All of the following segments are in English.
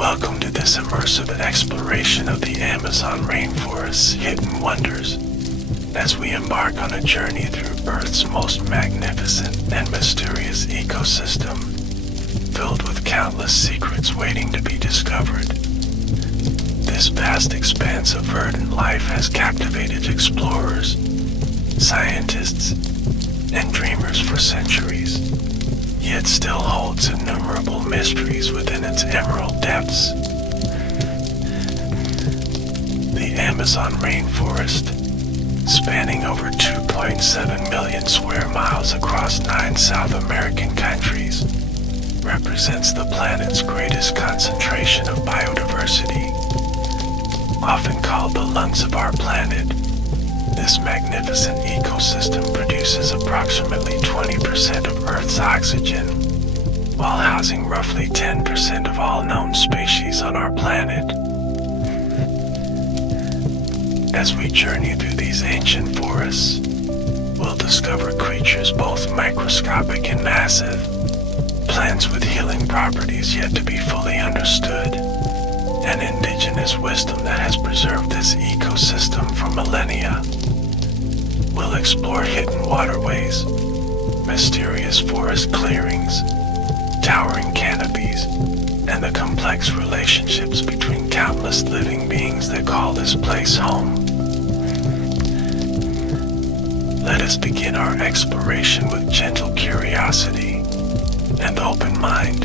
Welcome to this immersive exploration of the Amazon rainforest's hidden wonders, as we embark on a journey through Earth's most magnificent and mysterious ecosystem, filled with countless secrets waiting to be discovered. This vast expanse of verdant life has captivated explorers, scientists, and dreamers for centuries, yet still holds innumerable mysteries within its emerald depths. The Amazon rainforest, spanning over 2.7 million square miles across 9 South American countries, represents the planet's greatest concentration of biodiversity. Often called the lungs of our planet, this magnificent ecosystem produces approximately 20% of Earth's oxygen, while housing roughly 10% of all known species on our planet. As we journey through these ancient forests, we'll discover creatures both microscopic and massive, plants with healing properties yet to be fully understood, and indigenous wisdom that has preserved this ecosystem for millennia. We'll explore hidden waterways, mysterious forest clearings, towering canopies, and the complex relationships between countless living beings that call this place home. Let us begin our exploration with gentle curiosity, an open mind,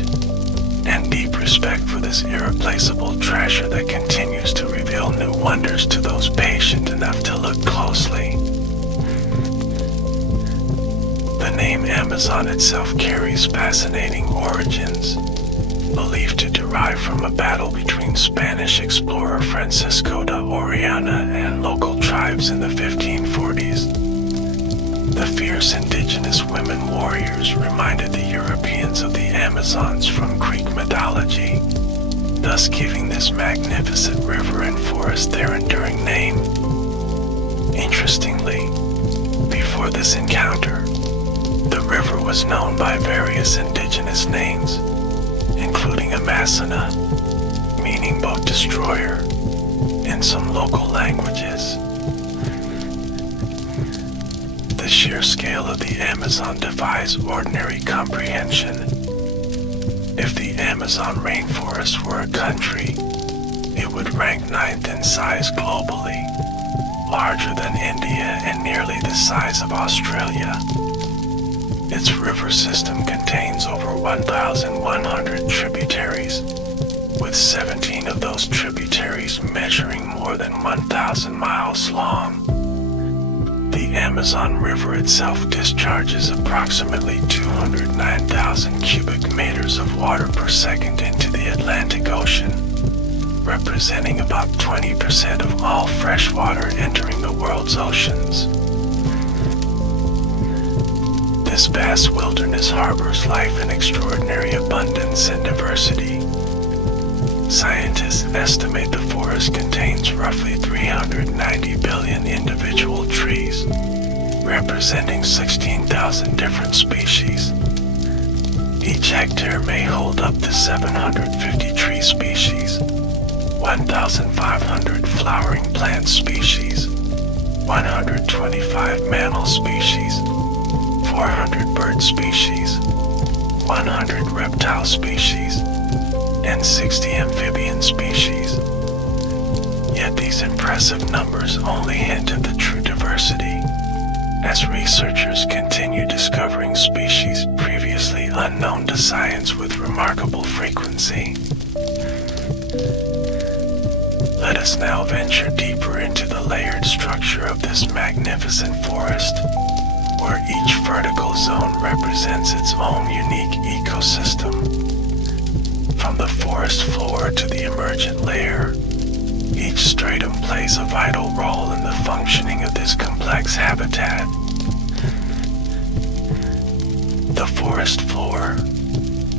and deep respect for this irreplaceable treasure that continues to reveal new wonders to those patient enough to look closely. The name Amazon itself carries fascinating origins, believed to derive from a battle between Spanish explorer Francisco de Orellana and local tribes in the 1540s. The fierce indigenous women warriors reminded the Europeans of the Amazons from Greek mythology, thus giving this magnificent river and forest their enduring name. Interestingly, before this encounter, the river was known by various indigenous names, including Amasana, meaning boat destroyer, in some local languages. The sheer scale of the Amazon defies ordinary comprehension. If the Amazon rainforest were a country, it would rank 9th in size globally, larger than India and nearly the size of Australia. Its river system contains over 1,100 tributaries, with 17 of those tributaries measuring more than 1,000 miles long. The Amazon River itself discharges approximately 209,000 cubic meters of water per second into the Atlantic Ocean, representing about 20% of all fresh water entering the world's oceans. This vast wilderness harbors life in extraordinary abundance and diversity. Scientists estimate the forest contains roughly 390 billion individual trees, representing 16,000 different species. Each hectare may hold up to 750 tree species, 1,500 flowering plant species, 125 mammal species, 400 bird species, 100 reptile species, and 60 amphibian species. Yet these impressive numbers only hint at the true diversity, as researchers continue discovering species previously unknown to science with remarkable frequency. Let us now venture deeper into the layered structure of this magnificent forest, where each vertical zone represents its own unique ecosystem. From the forest floor to the emergent layer, each stratum plays a vital role in the functioning of this complex habitat. The forest floor,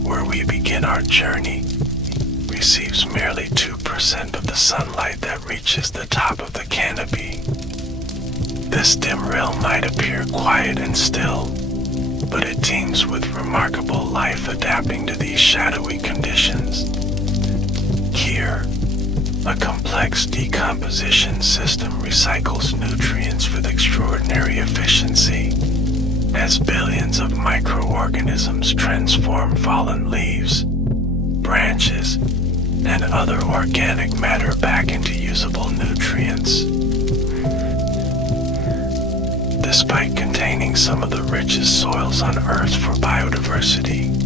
where we begin our journey, receives merely 2% of the sunlight that reaches the top of the canopy. This dim realm might appear quiet and still, but it teems with remarkable life adapting to these shadowy conditions. complex decomposition system recycles nutrients with extraordinary efficiency, as billions of microorganisms transform fallen leaves, branches, and other organic matter back into usable nutrients. Despite containing some of the richest soils on Earth for biodiversity,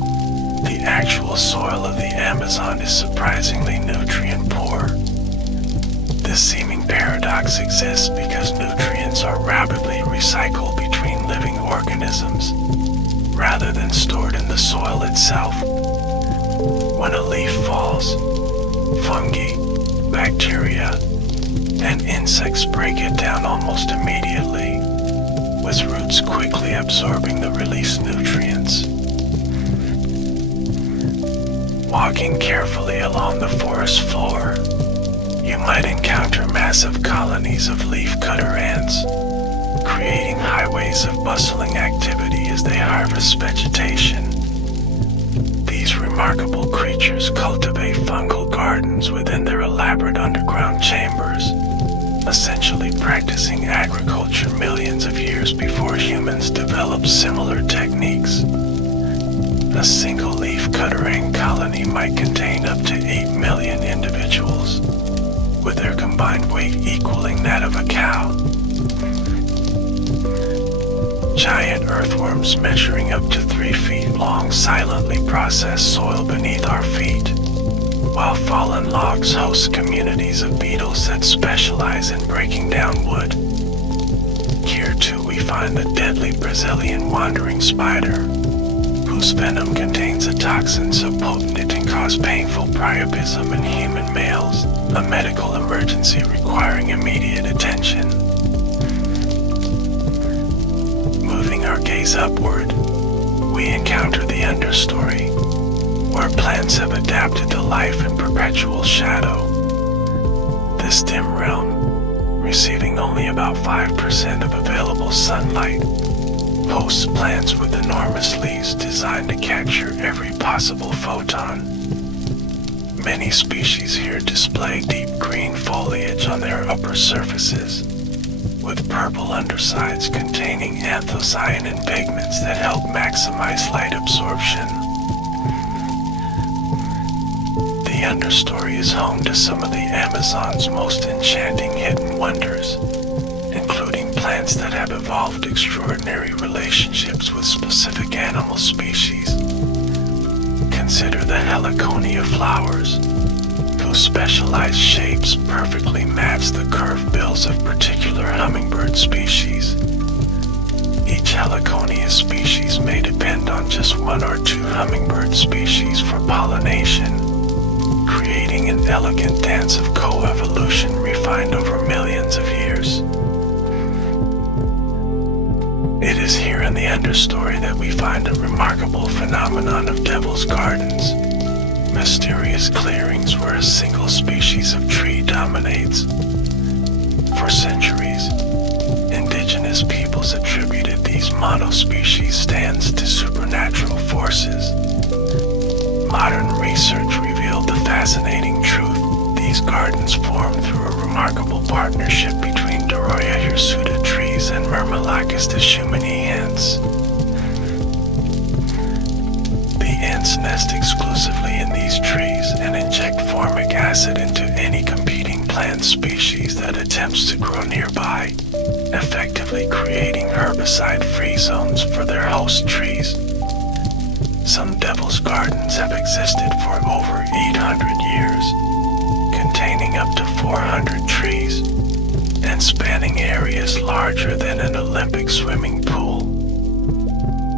the actual soil of the Amazon is surprisingly nutrient poor. This seeming paradox exists because nutrients are rapidly recycled between living organisms, rather than stored in the soil itself. When a leaf falls, fungi, bacteria, and insects break it down almost immediately, with roots quickly absorbing the released nutrients. Walking carefully along the forest floor, you might encounter massive colonies of leafcutter ants, creating highways of bustling activity as they harvest vegetation. These remarkable creatures cultivate fungal gardens within their elaborate underground chambers, essentially practicing agriculture millions of years before humans developed similar techniques. A single leafcutter ant colony might contain up to 8 million individuals, with their combined weight equaling that of a cow. Giant earthworms measuring up to 3 feet long silently process soil beneath our feet, while fallen logs host communities of beetles that specialize in breaking down wood. Here too we find the deadly Brazilian wandering spider, whose venom contains a toxin so potent it can cause painful priapism in human males, a medical emergency requiring immediate attention. Moving our gaze upward, we encounter the understory, where plants have adapted to life in perpetual shadow. This dim realm, receiving only about 5% of available sunlight, hosts plants with enormous leaves designed to capture every possible photon. Many species here display deep green foliage on their upper surfaces, with purple undersides containing anthocyanin pigments that help maximize light absorption. The understory is home to some of the Amazon's most enchanting hidden wonders, including plants that have evolved extraordinary relationships with specific animal species. Consider the heliconia flowers, whose specialized shapes perfectly match the curved bills of particular hummingbird species. Each heliconia species may depend on just 1 or 2 hummingbird species for pollination, creating an elegant dance of coevolution refined over millions of years. It is here in the understory that we find a remarkable phenomenon of devil's gardens, mysterious clearings where a single species of tree dominates. For centuries, indigenous peoples attributed these monospecies stands to supernatural forces. Modern research revealed the fascinating truth: these gardens formed through a remarkable partnership between Doroya hirsuta trees and Myrmellacus deschumeni ants. The ants nest exclusively in these trees and inject formic acid into any competing plant species that attempts to grow nearby, effectively creating herbicide-free zones for their host trees. Some devil's gardens have existed for over 800 years, containing up to 400 trees, and spanning areas larger than an Olympic swimming pool.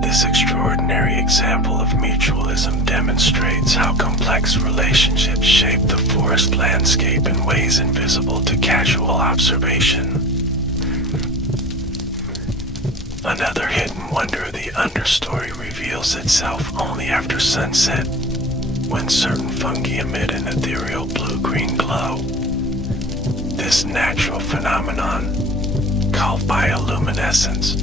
This extraordinary example of mutualism demonstrates how complex relationships shape the forest landscape in ways invisible to casual observation. Another hidden wonder of the understory reveals itself only after sunset, when certain fungi emit an ethereal blue-green glow. This natural phenomenon, called bioluminescence,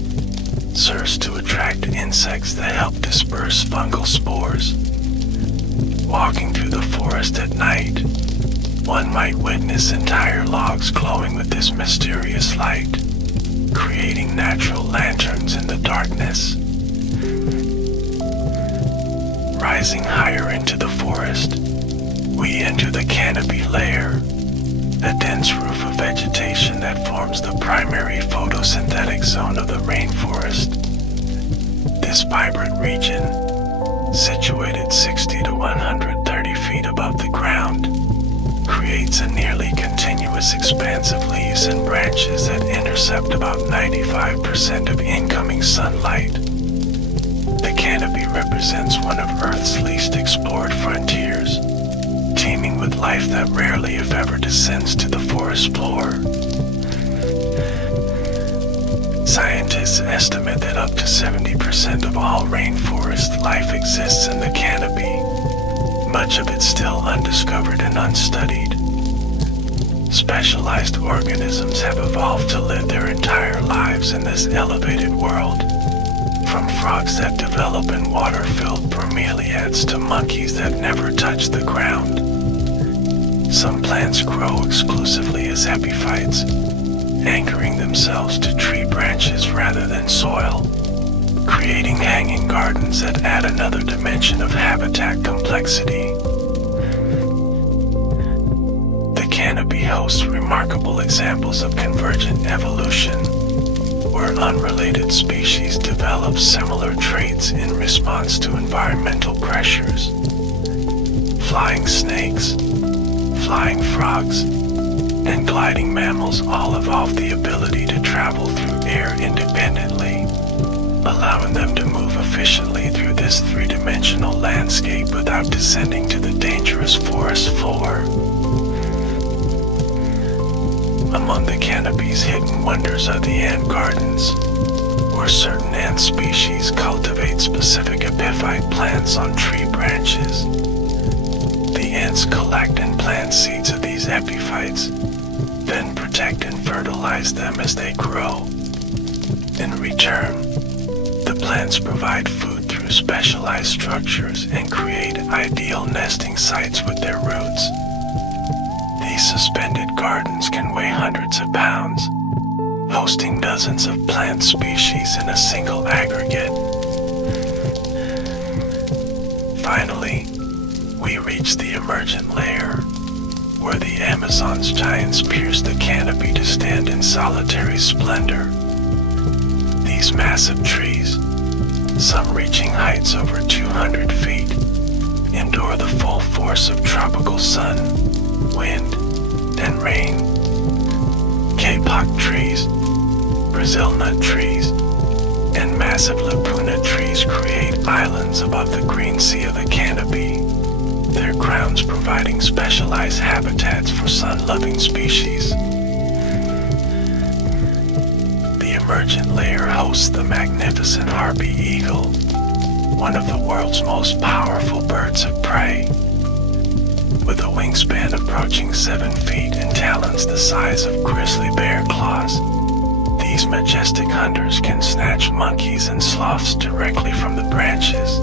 serves to attract insects that help disperse fungal spores. Walking through the forest at night, One might witness entire logs glowing with this mysterious light, creating natural lanterns in the darkness. Rising higher into the forest, we enter the canopy layer, a dense roof of vegetation that forms the primary photosynthetic zone of the rainforest. This vibrant region, situated 60 to 130 feet above the ground, creates a nearly continuous expanse of leaves and branches that intercept about 95% of incoming sunlight. The canopy represents one of Earth's least explored frontiers, teeming with life that rarely if ever descends to the forest floor. Scientists estimate that up to 70% of all rainforest life exists in the canopy, much of it still undiscovered and unstudied. Specialized organisms have evolved to live their entire lives in this elevated world, from frogs that develop in water-filled bromeliads to monkeys that never touch the ground. Some plants grow exclusively as epiphytes, anchoring themselves to tree branches rather than soil, creating hanging gardens that add another dimension of habitat complexity. The canopy hosts remarkable examples of convergent evolution, where unrelated species develop similar traits in response to environmental pressures. Flying snakes, flying frogs, and gliding mammals all evolve the ability to travel through air independently, allowing them to move efficiently through this three-dimensional landscape without descending to the dangerous forest floor. Among the canopy's hidden wonders are the ant gardens, where certain ant species cultivate specific epiphyte plants on tree branches. The ants collect and plant seeds of these epiphytes, then protect and fertilize them as they grow. In return, the plants provide food through specialized structures and create ideal nesting sites with their roots. These suspended gardens can weigh hundreds of pounds, hosting dozens of plant species in a single aggregate. Finally, we reach the emergent layer, where the Amazon's giants pierce the canopy to stand in solitary splendor. These massive trees, some reaching heights over 200 feet, endure the full force of tropical sun, wind, and rain. Kapok trees, Brazil nut trees, and massive lupuna trees create islands above the green sea of the canopy, their crowns providing specialized habitats for sun-loving species. The emergent layer hosts the magnificent harpy eagle, one of the world's most powerful birds of prey. With a wingspan approaching 7 feet and talons the size of grizzly bear claws, these majestic hunters can snatch monkeys and sloths directly from the branches.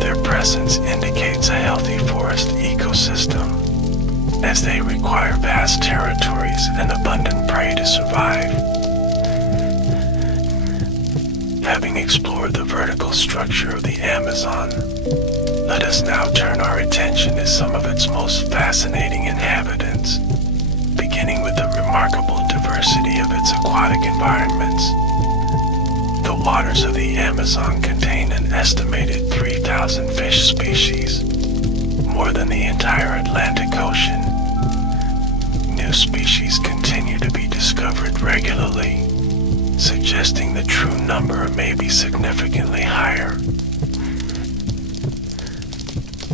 Their presence indicates a healthy forest ecosystem, as they require vast territories and abundant prey to survive. Having explored the vertical structure of the Amazon, let us now turn our attention to some of its most fascinating inhabitants, beginning with the remarkable diversity of its aquatic environments. The waters of the Amazon contain an estimated 3,000 fish species, more than the entire Atlantic Ocean. New species continue to be discovered regularly, suggesting the true number may be significantly higher.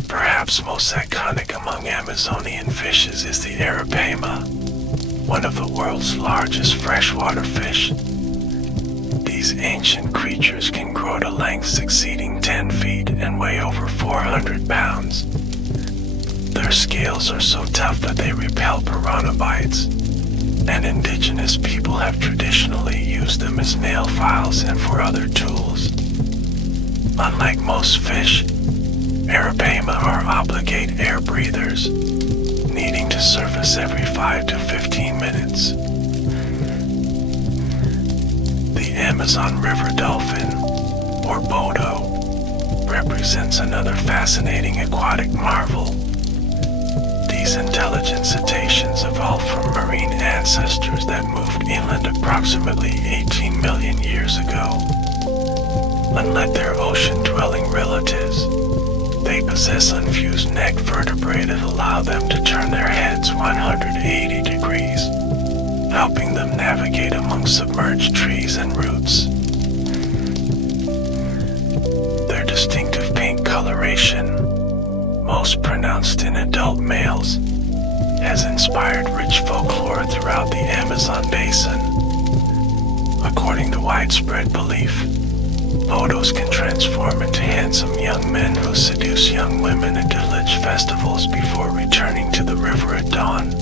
Perhaps most iconic among Amazonian fishes is the arapaima, one of the world's largest freshwater fish. These ancient creatures can grow to lengths exceeding 10 feet and weigh over 400 pounds. Their scales are so tough that they repel piranha bites, and indigenous people have traditionally used them as nail files and for other tools. Unlike most fish, arapaima are obligate air breathers, needing Amazon river dolphin, or bodo, represents another fascinating aquatic marvel. These intelligent cetaceans evolved from marine ancestors that moved inland approximately 18 million years ago. Unlike their ocean-dwelling relatives, they possess unfused neck vertebrae that allow them to turn their heads 180 degrees, helping them navigate among submerged trees and roots. Their distinctive pink coloration, most pronounced in adult males, has inspired rich folklore throughout the Amazon basin. According to widespread belief, bodos can transform into handsome young men who seduce young women at village festivals before returning to the river at dawn.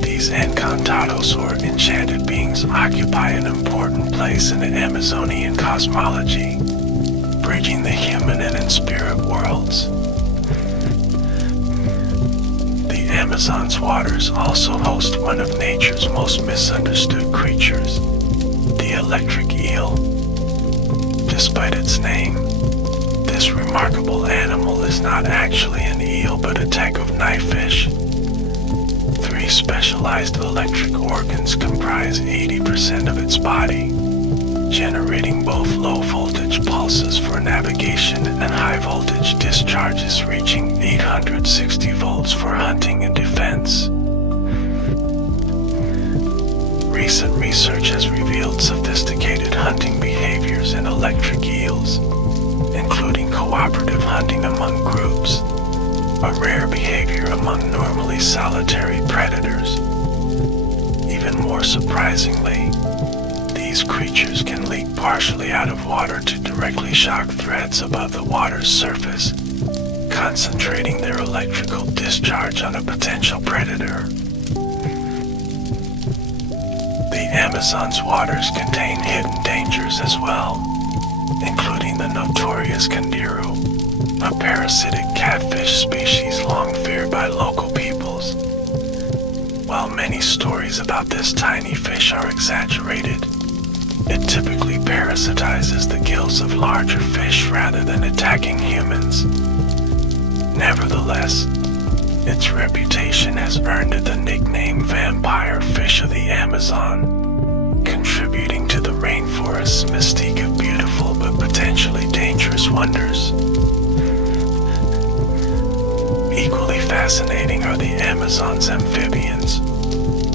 These encantados, or enchanted beings, occupy an important place in the Amazonian cosmology, bridging the human and spirit worlds. The Amazon's waters also host one of nature's most misunderstood creatures, the electric eel. Despite its name, this remarkable animal is not actually an eel but a type of knifefish. 3 specialized electric organs comprise 80% of its body, generating both low-voltage pulses for navigation and high-voltage discharges reaching 860 volts for hunting and defense. Recent research has revealed sophisticated hunting behaviors in electric eels, including cooperative hunting among groups, a rare behavior among normally solitary predators. Even more surprisingly, these creatures can leap partially out of water to directly shock threads above the water's surface, concentrating their electrical discharge on a potential predator. The Amazon's waters contain hidden dangers as well, including the notorious candiru, a parasitic catfish species long feared by local peoples. While many stories about this tiny fish are exaggerated, it typically parasitizes the gills of larger fish rather than attacking humans. Nevertheless, its reputation has earned it the nickname vampire fish of the Amazon, contributing to the rainforest's mystique of beautiful but potentially dangerous wonders. Equally fascinating are the Amazon's amphibians,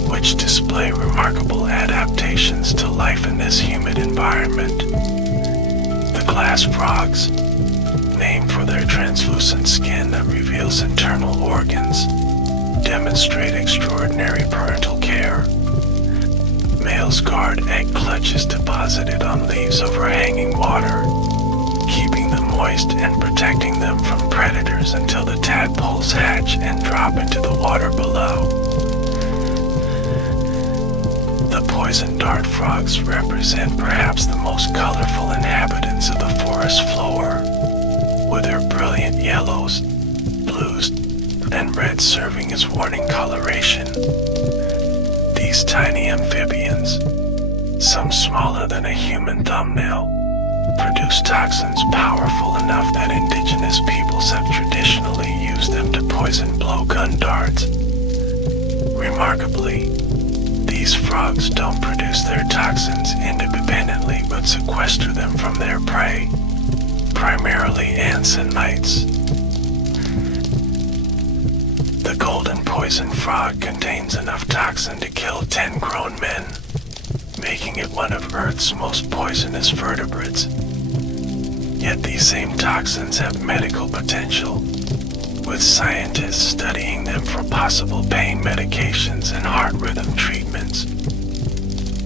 which display remarkable adaptations to life in this humid environment. The glass frogs, named for their translucent skin that reveals internal organs, demonstrate extraordinary parental care. Males guard egg clutches deposited on leaves overhanging water, keeping them moist and protecting them from predators until the tadpoles hatch and drop into the water below. The poison dart frogs represent perhaps the most colorful inhabitants of the forest floor, with their brilliant yellows, blues, and reds serving as warning coloration. These tiny amphibians, some smaller than a human thumbnail, produce toxins powerful enough that indigenous peoples have traditionally used them to poison blowgun darts. Remarkably, these frogs don't produce their toxins independently but sequester them from their prey, primarily ants and mites. The golden poison frog contains enough toxin to kill 10 grown men, making it one of Earth's most poisonous vertebrates. Yet these same toxins have medical potential, with scientists studying them for possible pain medications and heart rhythm treatments.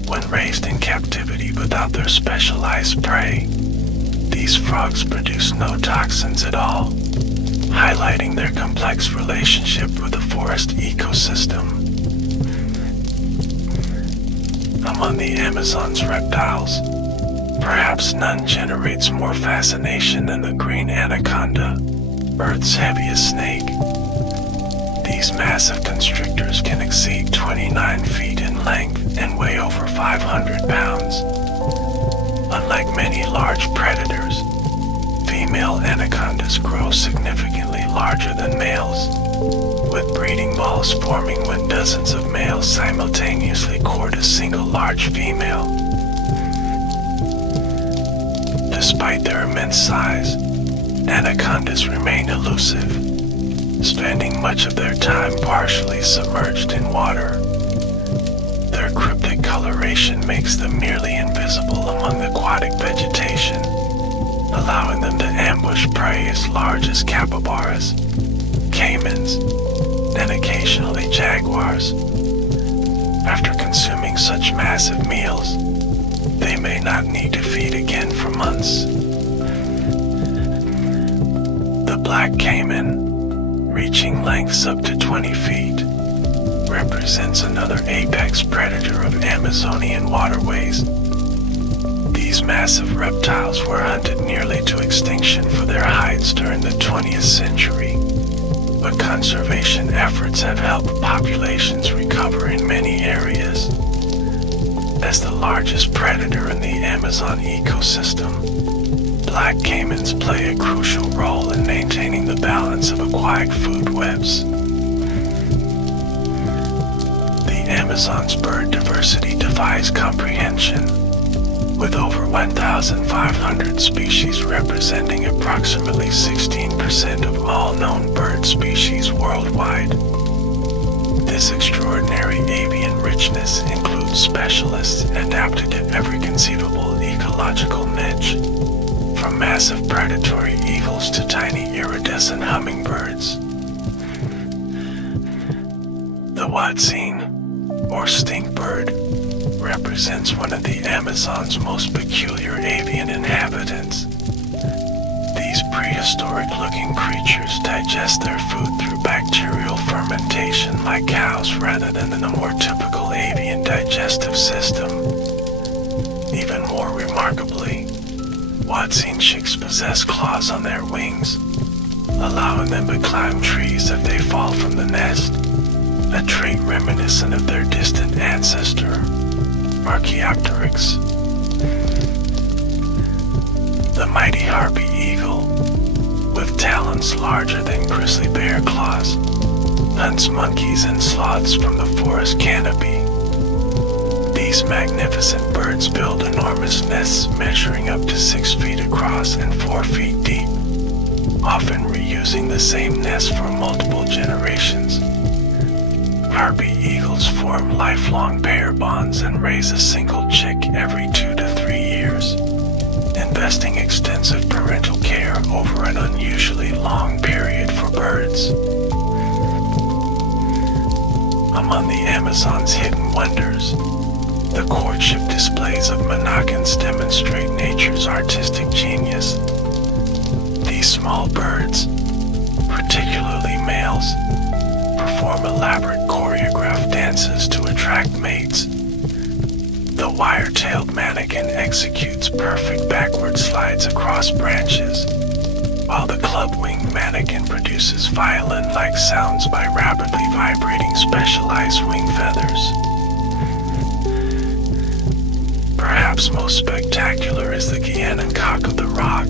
When raised in captivity without their specialized prey, these frogs produce no toxins at all, highlighting their complex relationship with the forest ecosystem. Among the Amazon's reptiles, perhaps none generates more fascination than the green anaconda, Earth's heaviest snake. These massive constrictors can exceed 29 feet in length and weigh over 500 pounds, Unlike many large predators, female anacondas grow significantly larger than males, with breeding balls forming when dozens of males simultaneously court a single large female. Despite their immense size, anacondas remain elusive, spending much of their time partially submerged in water. Their cryptic coloration makes them nearly invisible among aquatic vegetation, allowing them to ambush prey as large as capybaras, caimans, and occasionally jaguars. After consuming such massive meals, they may not need to feed again for months. The black caiman, reaching lengths up to 20 feet, represents another apex predator of Amazonian waterways. These massive reptiles were hunted nearly to extinction for their hides during the 20th century, but conservation efforts have helped populations recover in many areas. As the largest predator in the Amazon ecosystem, black caimans play a crucial role in maintaining the balance of aquatic food webs. The Amazon's bird diversity defies comprehension, with over 1,500 species representing approximately 16% of all known bird species worldwide. This extraordinary avian richness includes specialists adapted to every conceivable ecological niche, from massive predatory eagles to tiny iridescent hummingbirds. The Wadzine, or stink bird, represents one of the Amazon's most peculiar avian inhabitants. These prehistoric-looking creatures digest their food through bacterial fermentation like cows rather than in the more typical avian digestive system. Even more remarkably, Wadzine chicks possess claws on their wings, allowing them to climb trees if they fall from the nest, a trait reminiscent of their distant ancestor, Archaeopteryx. The mighty harpy eagle, with talons larger than grizzly bear claws, hunts monkeys and sloths from the forest canopy. These magnificent birds build enormous nests measuring up to 6 feet across and 4 feet deep, often reusing the same nest for multiple generations. Harpy eagles form lifelong pair bonds and raise a single chick every 2 to 3 years, investing extensive parental care over an unusually long period for birds. Among the Amazon's hidden wonders, the courtship displays of monogams demonstrate nature's artistic genius. These small birds, particularly males, perform elaborate choreographed dances to attract mates. The wire-tailed mannequin executes perfect backward slides across branches, while the club-winged mannequin produces violin-like sounds by rapidly vibrating specialized wing feathers. Perhaps most spectacular is the Guianan cock of the rock,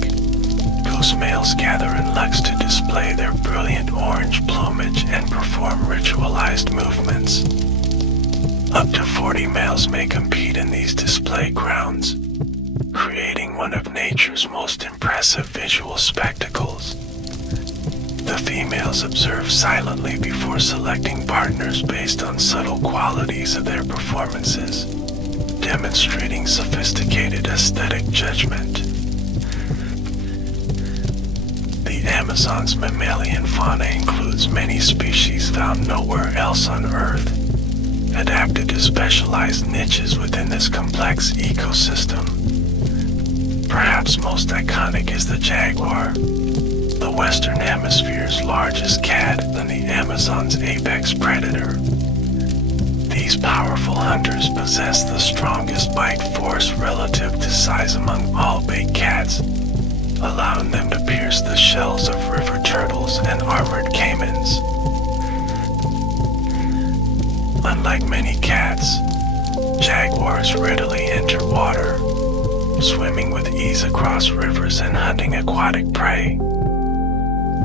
whose males gather in lux to display their brilliant orange plumage and perform ritualized movements. Up to 40 males may compete in these display grounds, creating one of nature's most impressive visual spectacles. The females observe silently before selecting partners based on subtle qualities of their performances, demonstrating sophisticated aesthetic judgment. The Amazon's mammalian fauna includes many species found nowhere else on Earth, adapted to specialized niches within this complex ecosystem. Perhaps most iconic is the jaguar, the Western Hemisphere's largest cat and the Amazon's apex predator. These powerful hunters possess the strongest bite force relative to size among all big cats, allowing them to pierce the shells of river turtles and armored caimans. Unlike many cats, jaguars readily enter water, swimming with ease across rivers and hunting aquatic prey.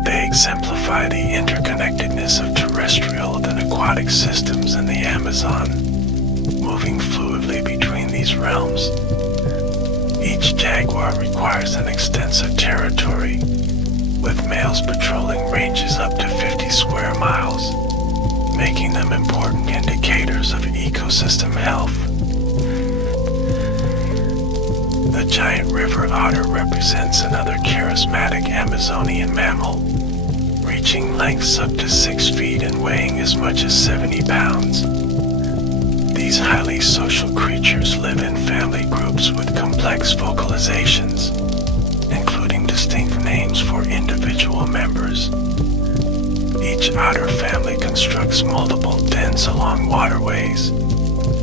They exemplify the interconnectedness of terrestrial and aquatic systems in the Amazon, moving fluidly between these realms. Each jaguar requires an extensive territory, with males patrolling ranges up to 50 square miles, making them important indicators of ecosystem health. The giant river otter represents another charismatic Amazonian mammal, reaching lengths up to 6 feet and weighing as much as 70 pounds. These highly social creatures live in family groups with complex vocalizations, including distinct names for individual members. Each otter family constructs multiple dens along waterways,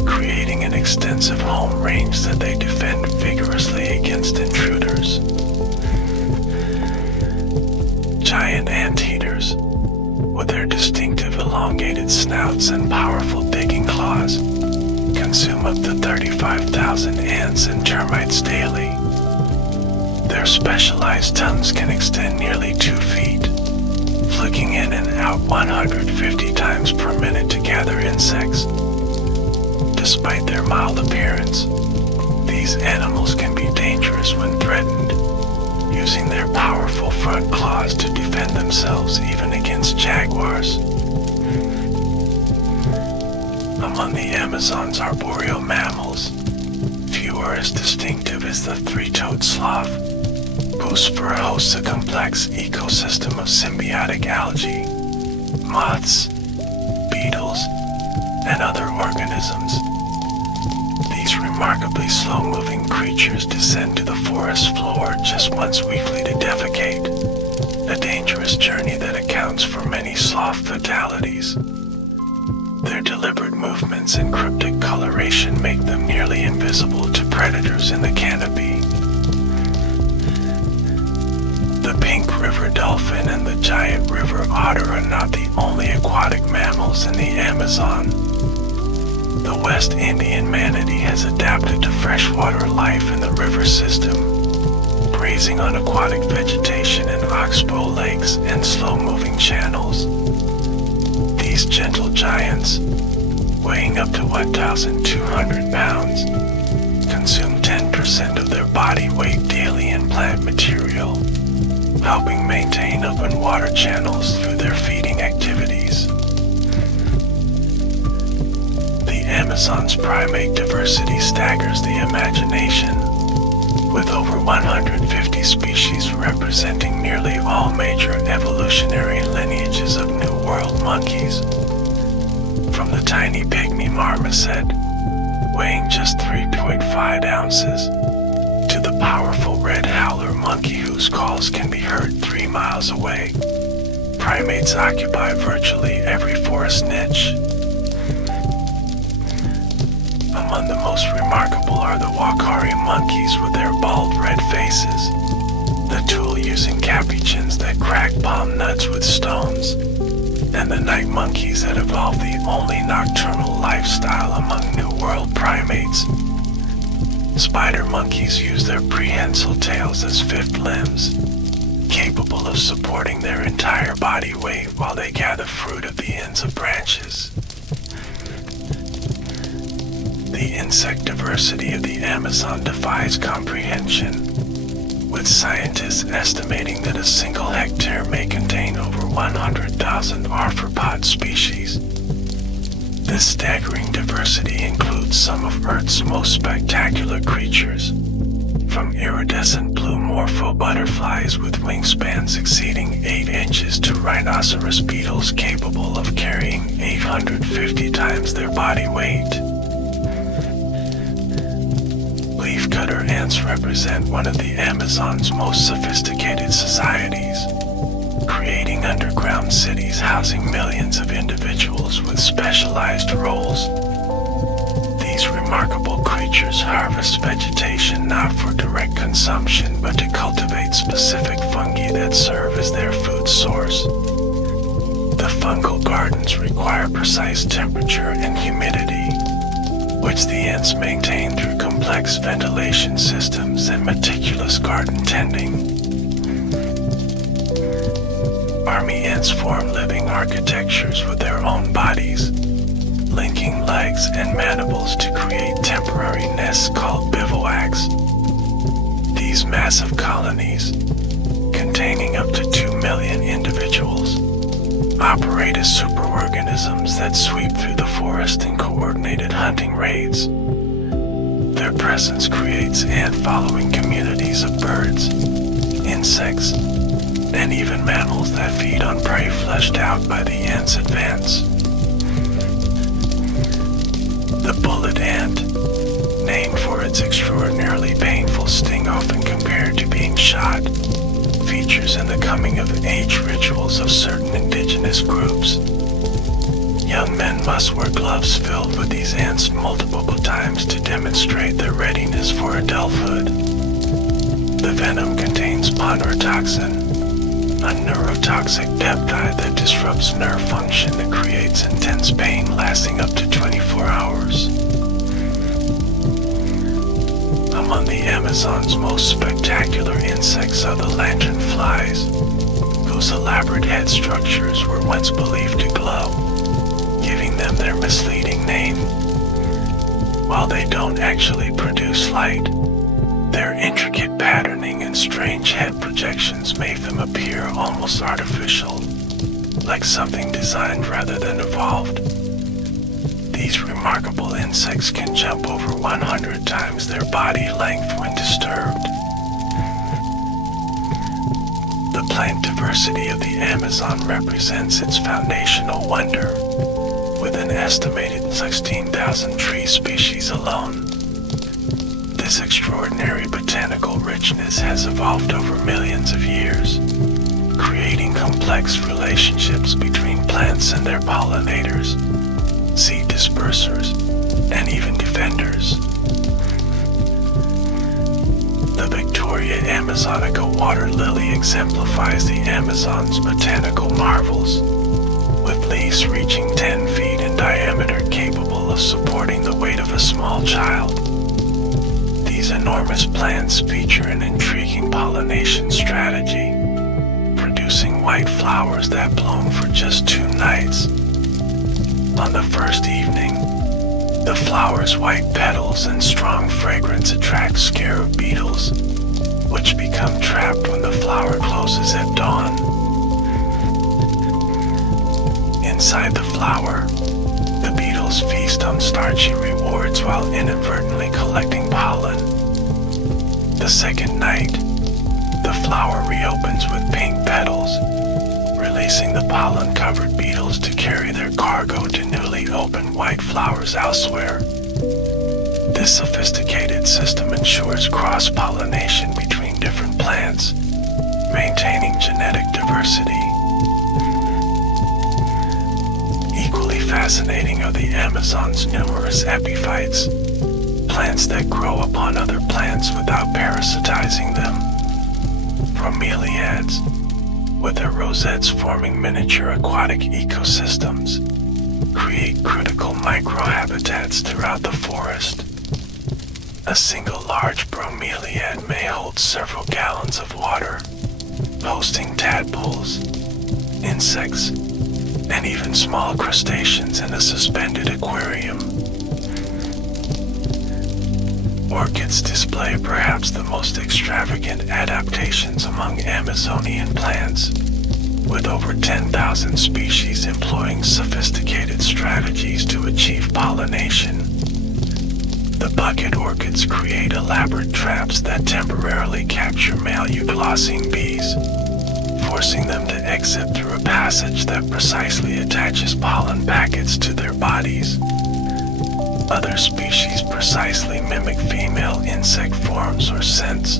creating an extensive home range that they defend vigorously against intruders. Giant anteaters, with their distinctive elongated snouts and powerful digging claws, consume up to 35,000 ants and termites daily. Their specialized tongues can extend nearly 2 feet, flicking in and out 150 times per minute to gather insects. Despite their mild appearance, these animals can be dangerous when threatened, using their powerful front claws to defend themselves even against jaguars. Among the Amazon's arboreal mammals, few are as distinctive as the three-toed sloth, whose fur hosts a complex ecosystem of symbiotic algae, moths, beetles, and other organisms. These remarkably slow-moving creatures descend to the forest floor just once weekly to defecate, a dangerous journey that accounts for many sloth fatalities. Their deliberate movements and cryptic coloration make them nearly invisible to predators in the canopy. The pink river dolphin and the giant river otter are not the only aquatic mammals in the Amazon. The West Indian manatee has adapted to freshwater life in the river system, grazing on aquatic vegetation in oxbow lakes and slow-moving channels. These gentle giants, weighing up to 1,200 pounds, consume 10% of their body weight daily in plant material, helping maintain open water channels through their feeding activities. The Amazon's primate diversity staggers the imagination, with over 150 species representing nearly all major evolutionary lineages of New World monkeys. From the tiny pygmy marmoset, weighing just 3.5 ounces, to the powerful red howler monkey whose calls can be heard 3 miles away, primates occupy virtually every forest niche. Among the most remarkable are the wakari monkeys with their bald red faces, the tool-using capuchins that crack palm nuts with stones, and the night monkeys that evolved the only nocturnal lifestyle among New World primates. Spider monkeys use their prehensile tails as fifth limbs, capable of supporting their entire body weight while they gather fruit at the ends of branches. The insect diversity of the Amazon defies comprehension, with scientists estimating that a single hectare may contain over 100,000 arthropod species. This staggering diversity includes some of Earth's most spectacular creatures, from iridescent blue morpho butterflies with wingspans exceeding 8 inches to rhinoceros beetles capable of carrying 850 times their body weight. Leafcutter ants represent one of the Amazon's most sophisticated societies, creating underground cities housing millions of individuals with specialized roles. These remarkable creatures harvest vegetation not for direct consumption but to cultivate specific fungi that serve as their food source. The fungal gardens require precise temperature and humidity, which the ants maintain through complex ventilation systems and meticulous garden tending. Army ants form living architectures with their own bodies, linking legs and mandibles to create temporary nests called bivouacs. These massive colonies, containing up to 2 million individuals, operate as superorganisms that sweep through the forest in coordinated hunting raids. Their presence creates ant-following communities of birds, insects, and even mammals that feed on prey fleshed out by the ant's advance. The bullet ant, named for its extraordinarily painful sting often compared to being shot, features in the coming-of-age rituals of certain indigenous groups. Young men must wear gloves filled with these ants multiple times to demonstrate their readiness for adulthood. The venom contains ponderotoxin, a neurotoxic peptide that disrupts nerve function and creates intense pain lasting up to 24 hours. Among the Amazon's most spectacular insects are the lanternflies, whose elaborate head structures were once believed to glow, giving them their misleading name. While they don't actually produce light, their intricate patterning and strange head projections make them appear almost artificial, like something designed rather than evolved. These remarkable insects can jump over 100 times their body length when disturbed. The plant diversity of the Amazon represents its foundational wonder, with an estimated 16,000 tree species alone. This extraordinary botanical richness has evolved over millions of years, creating complex relationships between plants and their pollinators, seed dispersers, and even defenders. The Victoria Amazonica water lily exemplifies the Amazon's botanical marvels, with leaves reaching 10 feet in diameter capable of supporting the weight of a small child. These enormous plants feature an intriguing pollination strategy, producing white flowers that bloom for just 2 nights. On the first evening, the flower's white petals and strong fragrance attract scarab beetles, which become trapped when the flower closes at dawn. Inside the flower, the beetles feast on starchy rewards while inadvertently collecting pollen. The second night, the flower reopens with pink petals, releasing the pollen-covered beetles to carry their cargo to newly opened white flowers elsewhere. This sophisticated system ensures cross-pollination between different plants, maintaining genetic diversity. Equally fascinating are the Amazon's numerous epiphytes, plants that grow upon other plants without parasitizing them. Bromeliads, with their rosettes forming miniature aquatic ecosystems, create critical microhabitats throughout the forest. A single large bromeliad may hold several gallons of water, hosting tadpoles, insects, and even small crustaceans in a suspended aquarium. Orchids display perhaps the most extravagant adaptations among Amazonian plants, with over 10,000 species employing sophisticated strategies to achieve pollination. The bucket orchids create elaborate traps that temporarily capture male euglossine bees, forcing them to exit through a passage that precisely attaches pollen packets to their bodies. Other species precisely mimic female insect forms or scents,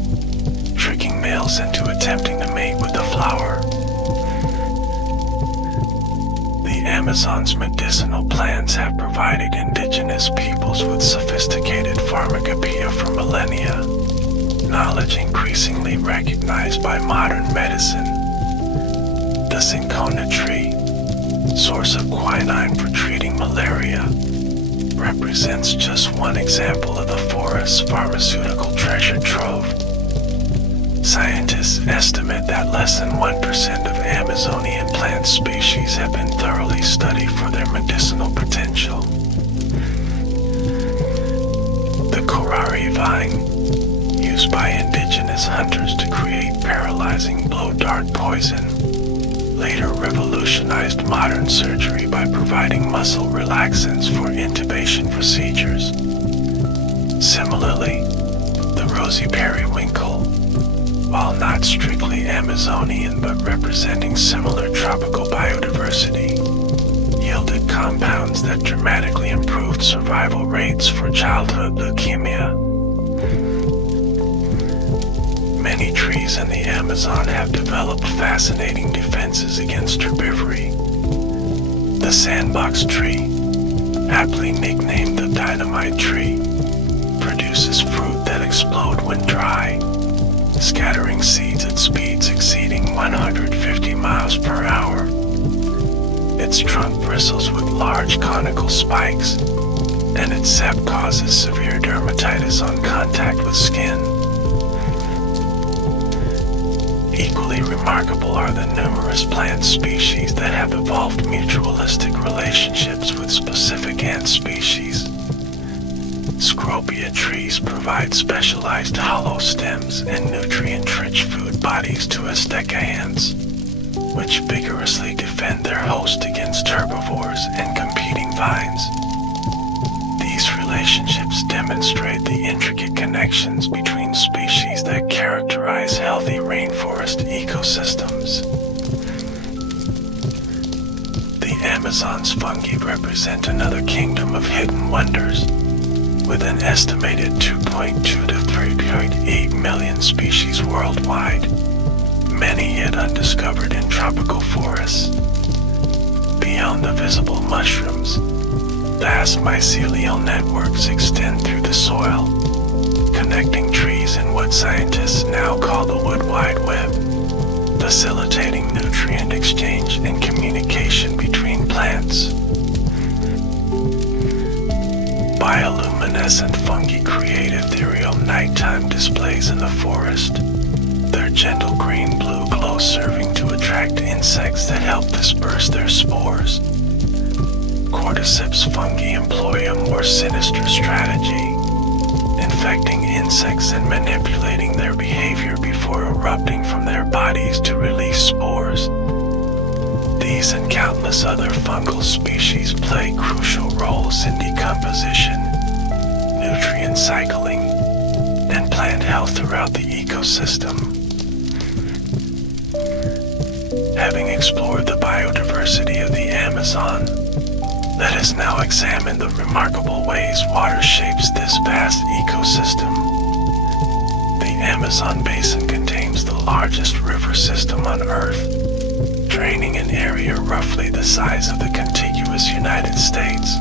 tricking males into attempting to mate with the flower. The Amazon's medicinal plants have provided indigenous peoples with sophisticated pharmacopoeia for millennia, knowledge increasingly recognized by modern medicine. The cinchona tree, source of quinine for treating malaria, represents just one example of the forest's pharmaceutical treasure trove. Scientists estimate that less than 1% of Amazonian plant species have been thoroughly studied for their medicinal potential. The korari vine, used by indigenous hunters to create paralyzing blow dart poison, later revolutionized modern surgery by providing muscle relaxants for intubation procedures. Similarly, the rosy periwinkle, while not strictly Amazonian but representing similar tropical biodiversity, yielded compounds that dramatically improved survival rates for childhood leukemia. Many trees in the Amazon have developed fascinating defenses against herbivory. The sandbox tree, aptly nicknamed the dynamite tree, produces fruit that explode when dry, scattering seeds at speeds exceeding 150 miles per hour. Its trunk bristles with large conical spikes, and its sap causes severe dermatitis on contact with skin. Equally remarkable are the numerous plant species that have evolved mutualistic relationships with specific ant species. Scropia trees provide specialized hollow stems and nutrient-rich food bodies to Azteca ants, which vigorously defend their host against herbivores and competing vines. These relationships demonstrate the intricate connections between species that characterize healthy rainforest ecosystems. The Amazon's fungi represent another kingdom of hidden wonders, with an estimated 2.2 to 3.8 million species worldwide, many yet undiscovered in tropical forests. Beyond the visible mushrooms, vast mycelial networks extend through the soil, connecting trees in what scientists now call the Wood Wide Web, facilitating nutrient exchange and communication between plants. Bioluminescent fungi create ethereal nighttime displays in the forest, their gentle green-blue glow serving to attract insects that help disperse their spores. Cordyceps fungi employ a more sinister strategy, infecting insects and manipulating their behavior before erupting from their bodies to release spores. These and countless other fungal species play crucial roles in decomposition, nutrient cycling, and plant health throughout the ecosystem. Having explored the biodiversity of the Amazon, let us now examine the remarkable ways water shapes this vast ecosystem. The Amazon basin contains the largest river system on Earth, draining an area roughly the size of the contiguous United States.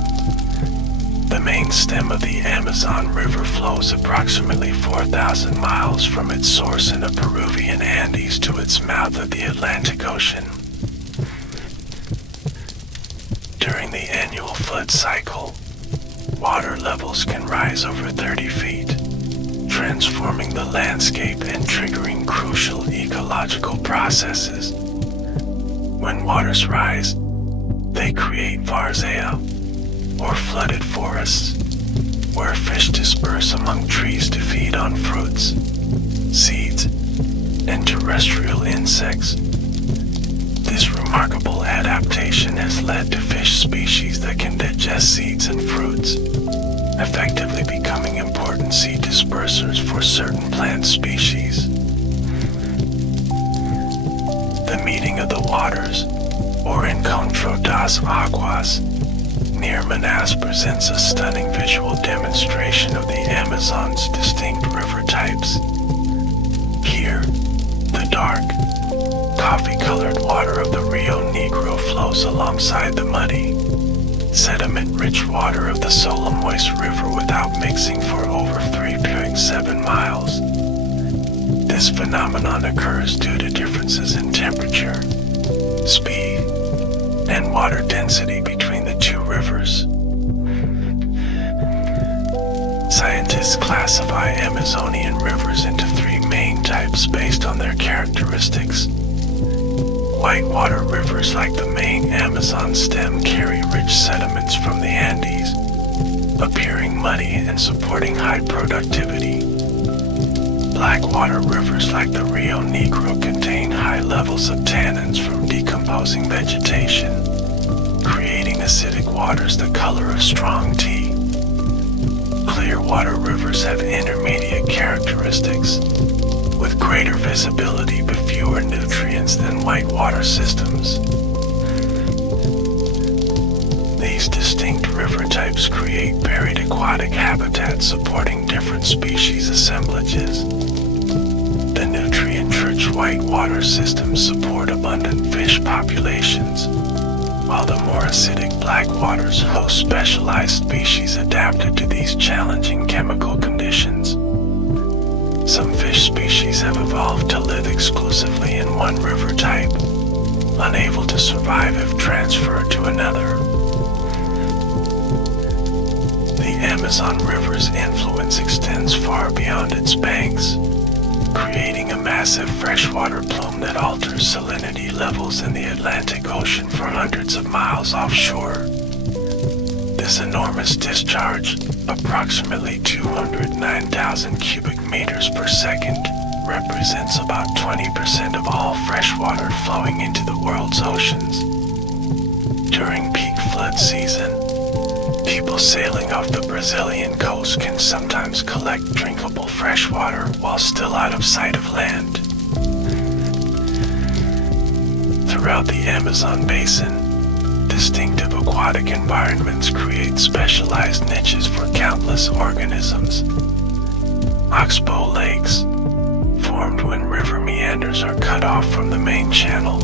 The main stem of the Amazon River flows approximately 4,000 miles from its source in the Peruvian Andes to its mouth at the Atlantic Ocean. During the annual flood cycle, water levels can rise over 30 feet, transforming the landscape and triggering crucial ecological processes. When waters rise, they create varzea, or flooded forests, where fish disperse among trees to feed on fruits, seeds, and terrestrial insects. This remarkable adaptation has led to fish species that can digest seeds and fruits, effectively becoming important seed dispersers for certain plant species. The meeting of the waters, or Encontro das Aguas, near Manaus presents a stunning visual demonstration of the Amazon's distinct river types. Here, the dark, coffee-colored water of the Rio Negro flows alongside the muddy, sediment-rich water of the Solimois River without mixing for over 3.7 miles. This phenomenon occurs due to differences in temperature, speed, and water density between the two rivers. Scientists classify Amazonian rivers into three main types based on their characteristics. Whitewater rivers like the main Amazon stem carry rich sediments from the Andes, appearing muddy and supporting high productivity. Blackwater rivers like the Rio Negro contain high levels of tannins from decomposing vegetation, creating acidic waters the color of strong tea. Clear water rivers have intermediate characteristics, with greater visibility but fewer nutrients than whitewater systems. These distinct river types create varied aquatic habitats supporting different species assemblages. The nutrient-rich whitewater systems support abundant fish populations, while the more acidic black waters host specialized species adapted to these challenging chemical conditions. Some fish species have evolved to live exclusively in one river type, unable to survive if transferred to another. The Amazon River's influence extends far beyond its banks, creating a massive freshwater plume that alters salinity levels in the Atlantic Ocean for hundreds of miles offshore. This enormous discharge, approximately 209,000 cubic meters per second, represents about 20% of all freshwater flowing into the world's oceans. During peak flood season, people sailing off the Brazilian coast can sometimes collect drinkable freshwater while still out of sight of land. Throughout the Amazon basin, distinctive aquatic environments create specialized niches for countless organisms. Oxbow lakes, formed when river meanders are cut off from the main channel,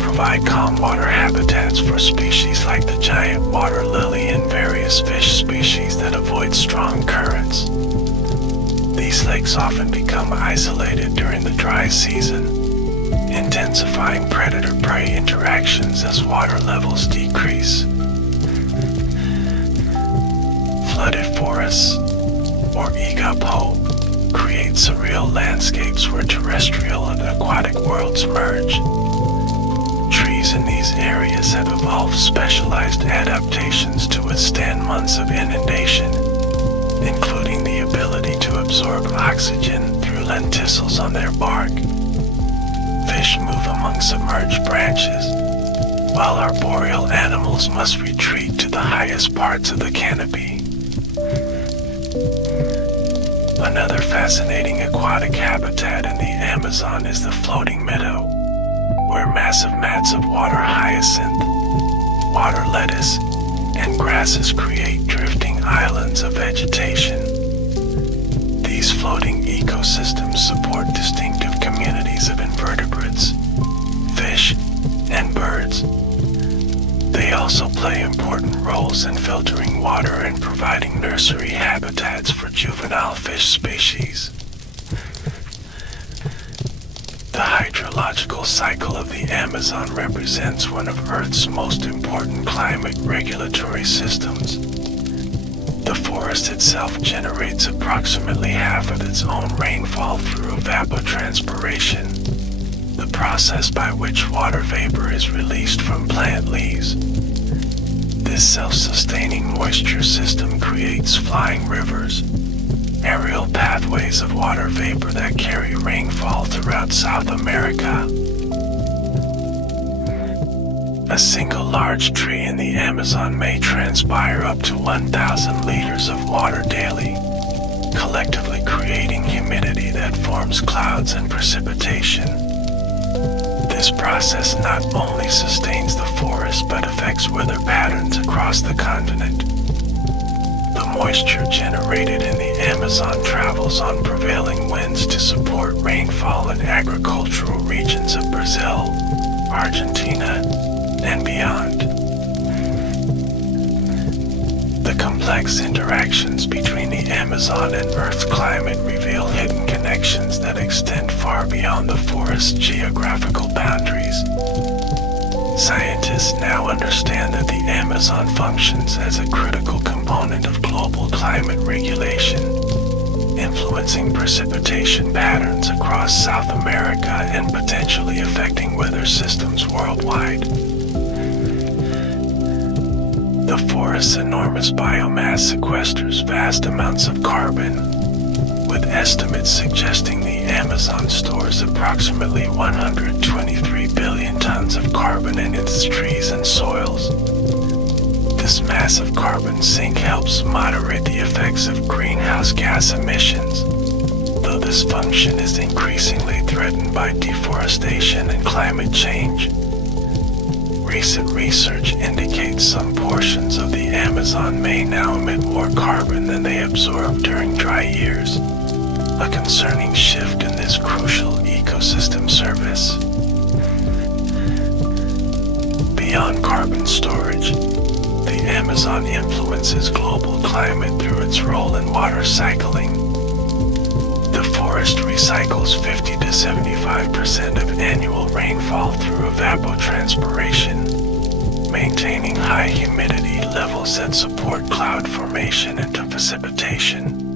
provide calm water habitats for species like the giant water lily and various fish species that avoid strong currents. These lakes often become isolated during the dry season, intensifying predator-prey interactions as water levels decrease. Flooded forests, or igapo, create surreal landscapes where terrestrial and aquatic worlds merge. Trees in these areas have evolved specialized adaptations to withstand months of inundation, including the ability to absorb oxygen through lenticels on their bark. Fish move among submerged branches, while arboreal animals must retreat to the highest parts of the canopy. Another fascinating aquatic habitat in the Amazon is the floating meadow, where massive mats of water hyacinth, water lettuce, and grasses create drifting islands of vegetation. These floating ecosystems support distinctive communities of invertebrates, fish, and birds. They also play important roles in filtering water and providing nursery habitats for juvenile fish species. The hydrological cycle of the Amazon represents one of Earth's most important climate regulatory systems. The forest itself generates approximately half of its own rainfall through evapotranspiration, the process by which water vapor is released from plant leaves. This self-sustaining moisture system creates flying rivers, aerial pathways of water vapor that carry rainfall throughout South America. A single large tree in the Amazon may transpire up to 1,000 liters of water daily, collectively creating humidity that forms clouds and precipitation. This process not only sustains the forest but affects weather patterns across the continent. The moisture generated in the Amazon travels on prevailing winds to support rainfall in agricultural regions of Brazil, Argentina, and beyond. The complex interactions between the Amazon and Earth's climate reveal hidden connections that extend far beyond the forest's geographical boundaries. Scientists now understand that the Amazon functions as a critical component of global climate regulation, influencing precipitation patterns across South America and potentially affecting weather systems worldwide. The forest's enormous biomass sequesters vast amounts of carbon, with estimates suggesting the Amazon stores approximately 123 billion tons of carbon in its trees and soils. This massive carbon sink helps moderate the effects of greenhouse gas emissions, though this function is increasingly threatened by deforestation and climate change. Recent research indicates some portions of the Amazon may now emit more carbon than they absorb during dry years, a concerning shift in this crucial ecosystem service. Beyond carbon storage, the Amazon influences global climate through its role in water cycling. The forest recycles 50 to 75% of annual rainfall through evapotranspiration, maintaining high humidity levels that support cloud formation and precipitation.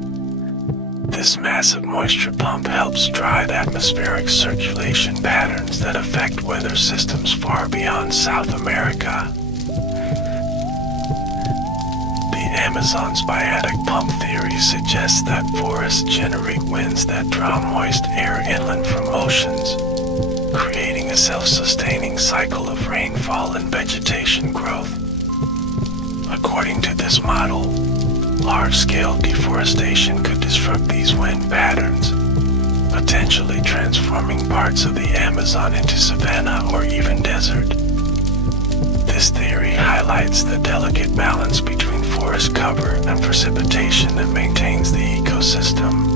This massive moisture pump helps drive atmospheric circulation patterns that affect weather systems far beyond South America. The Amazon's biotic pump theory suggests that forests generate winds that draw moist air inland from oceans, creating a self-sustaining cycle of rainfall and vegetation growth. According to this model, large-scale deforestation could disrupt these wind patterns, potentially transforming parts of the Amazon into savanna or even desert. This theory highlights the delicate balance between forest cover and precipitation that maintains the ecosystem.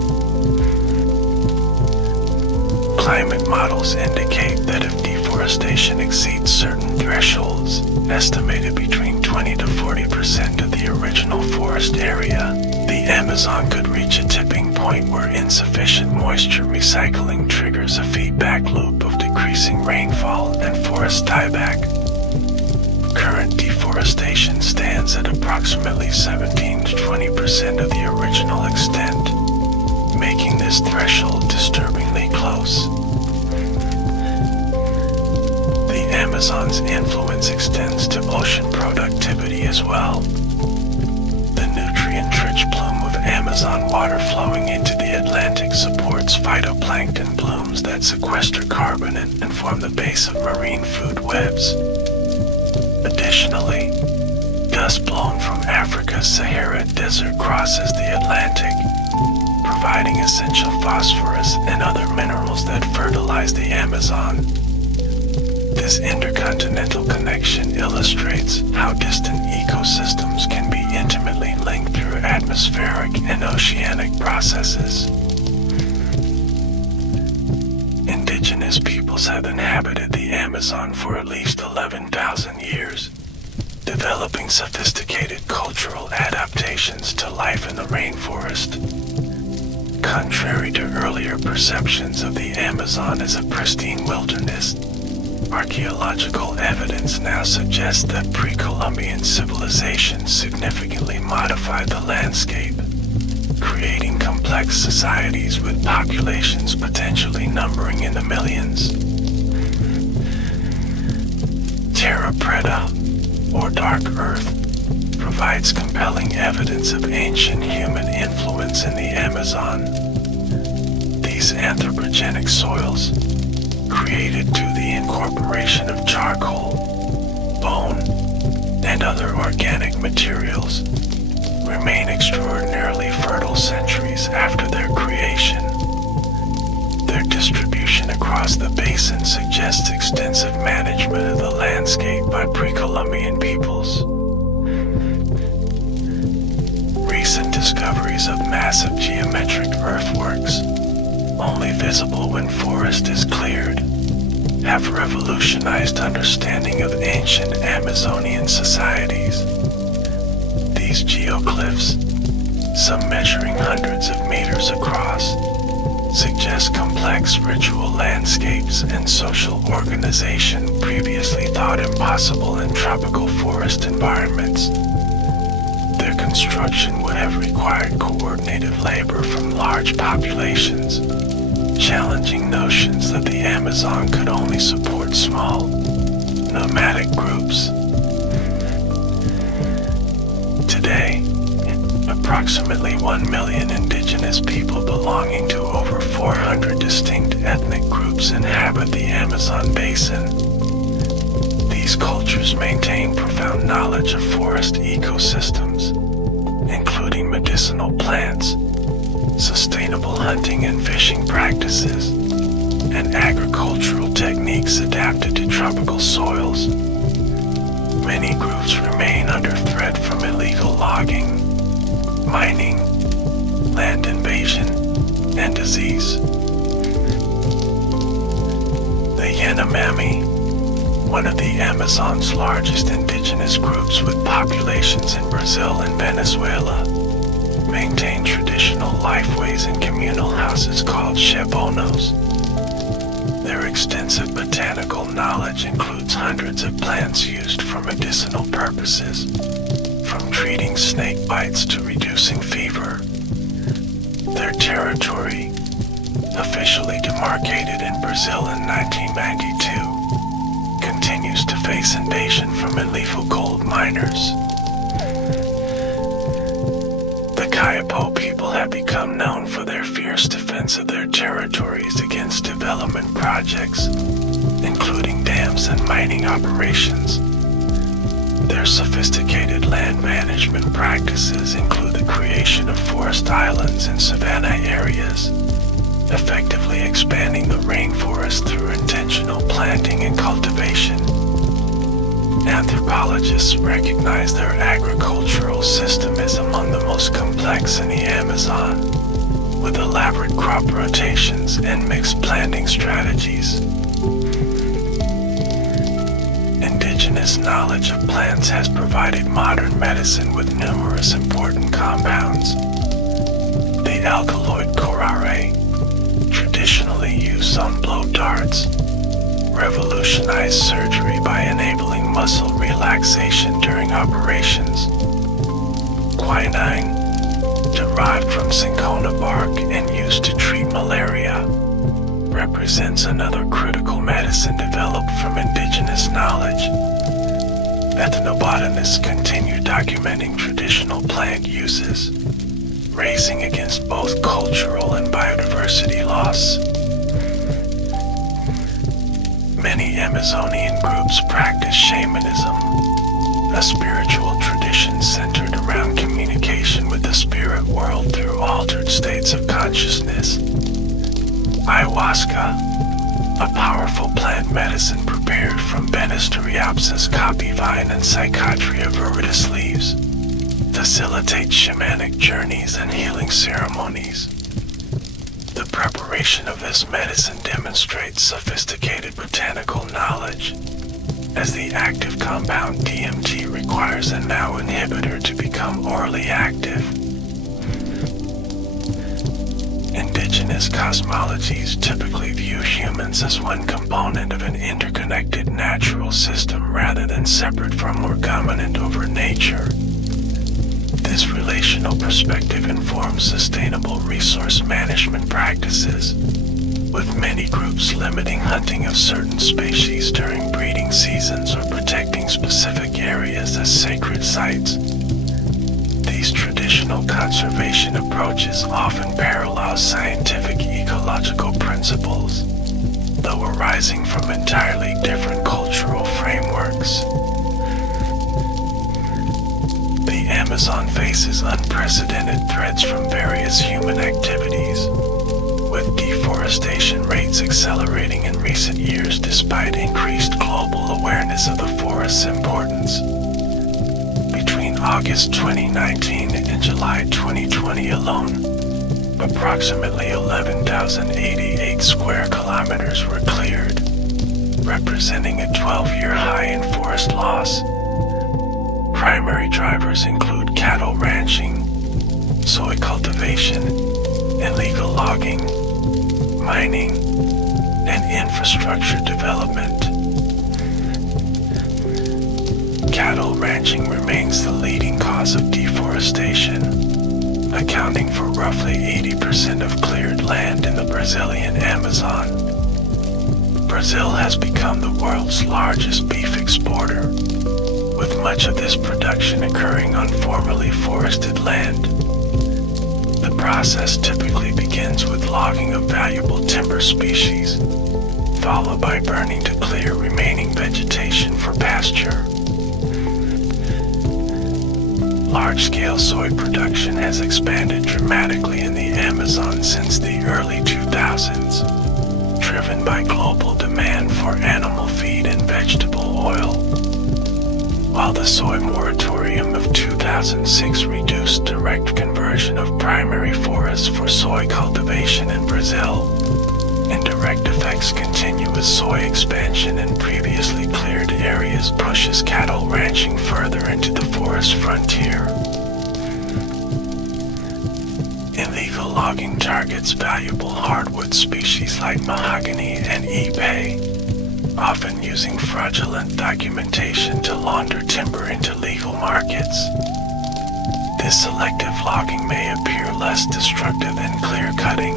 Climate models indicate that if deforestation exceeds certain thresholds, estimated between 20 to 40% of the original forest area, the Amazon could reach a tipping point where insufficient moisture recycling triggers a feedback loop of decreasing rainfall and forest tieback. Current deforestation stands at approximately 17 to 20% of the original extent, making this threshold disturbingly close. The Amazon's influence extends to ocean productivity as well. The nutrient-rich plume of Amazon water flowing into the Atlantic supports phytoplankton blooms that sequester carbon and form the base of marine food webs. Additionally, dust blown from Africa's Sahara Desert crosses the Atlantic, providing essential phosphorus and other minerals that fertilize the Amazon. This intercontinental connection illustrates how distant ecosystems can be intimately linked through atmospheric and oceanic processes. Indigenous peoples have inhabited the Amazon for at least 11,000 years, developing sophisticated cultural adaptations to life in the rainforest. Contrary to earlier perceptions of the Amazon as a pristine wilderness, archaeological evidence now suggests that pre-Columbian civilizations significantly modified the landscape, creating complex societies with populations potentially numbering in the millions. Terra Preta, or Dark Earth, provides compelling evidence of ancient human influence in the Amazon. These anthropogenic soils, created through the incorporation of charcoal, bone, and other organic materials, remain extraordinarily fertile centuries after their creation. Their distribution across the basin suggests extensive management of the landscape by pre-Columbian peoples. Recent discoveries of massive geometric earthworks, only visible when forest is cleared, have revolutionized understanding of ancient Amazonian societies. These geocliffs, some measuring hundreds of meters across, suggest complex ritual landscapes and social organization previously thought impossible in tropical forest environments. Their construction would have required coordinated labor from large populations, challenging notions that the Amazon could only support small, nomadic groups. Today, approximately 1 million indigenous people belonging to over 400 distinct ethnic groups inhabit the Amazon basin. These cultures maintain profound knowledge of forest ecosystems, including medicinal plants, sustainable hunting and fishing practices, and agricultural techniques adapted to tropical soils. Many groups remain under threat from illegal logging, mining, land invasion, and disease. The Yanomami, one of the Amazon's largest indigenous groups with populations in Brazil and Venezuela, maintain traditional lifeways and communal houses called chebonos. Their extensive botanical knowledge includes hundreds of plants used for medicinal purposes, from treating snake bites to reducing fever. Their territory, officially demarcated in Brazil in 1992, continues to face invasion from illegal gold miners. The Kayapo people have become known for their fierce defense of their territories against development projects, including dams and mining operations. Their sophisticated land management practices include the creation of forest islands in savanna areas, effectively expanding the rainforest through intentional planting and cultivation. Anthropologists recognize their agricultural system as among the most complex in the Amazon, with elaborate crop rotations and mixed planting strategies. Indigenous knowledge of plants has provided modern medicine with numerous important compounds. The alkaloid curare, traditionally used on blow darts, revolutionized surgery by enabling muscle relaxation during operations. Quinine, derived from cinchona bark and used to treat malaria, represents another critical medicine developed from indigenous knowledge. Ethnobotanists continue documenting traditional plant uses, racing against both cultural and biodiversity loss. Many Amazonian groups practice shamanism, a spiritual tradition centered around communication with the spirit world through altered states of consciousness. Ayahuasca, a powerful plant medicine prepared from Banisteriopsis copyvine and Psychotria viridis leaves, facilitates shamanic journeys and healing ceremonies. The preparation of this medicine demonstrates sophisticated botanical knowledge, as the active compound DMT requires a NOW inhibitor to become orally active. Indigenous cosmologies typically view humans as one component of an interconnected natural system rather than separate from or dominant over nature. This relational perspective informs sustainable resource management practices, with many groups limiting hunting of certain species during breeding seasons or protecting specific areas as sacred sites. These traditional conservation approaches often parallel scientific ecological principles, though arising from entirely different cultural frameworks. The Amazon faces unprecedented threats from various human activities, with deforestation rates accelerating in recent years despite increased global awareness of the forest's importance. Between August 2019 and July 2020 alone, approximately 11,088 square kilometers were cleared, representing a 12-year high in forest loss. Primary drivers include cattle ranching, soy cultivation, illegal logging, mining, and infrastructure development. Cattle ranching remains the leading cause of deforestation, accounting for roughly 80% of cleared land in the Brazilian Amazon. Brazil has become the world's largest beef exporter, with much of this production occurring on formerly forested land. The process typically begins with logging of valuable timber species, followed by burning to clear remaining vegetation for pasture. Large-scale soy production has expanded dramatically in the Amazon since the early 2000s, driven by global demand for animal feed and vegetable oil. While the soy moratorium of 2006 reduced direct conversion of primary forests for soy cultivation in Brazil, indirect effects continue as soy expansion in previously cleared areas pushes cattle ranching further into the forest frontier. Illegal logging targets valuable hardwood species like mahogany and ipe, often using fraudulent documentation to launder timber into legal markets. This selective logging may appear less destructive than clear cutting,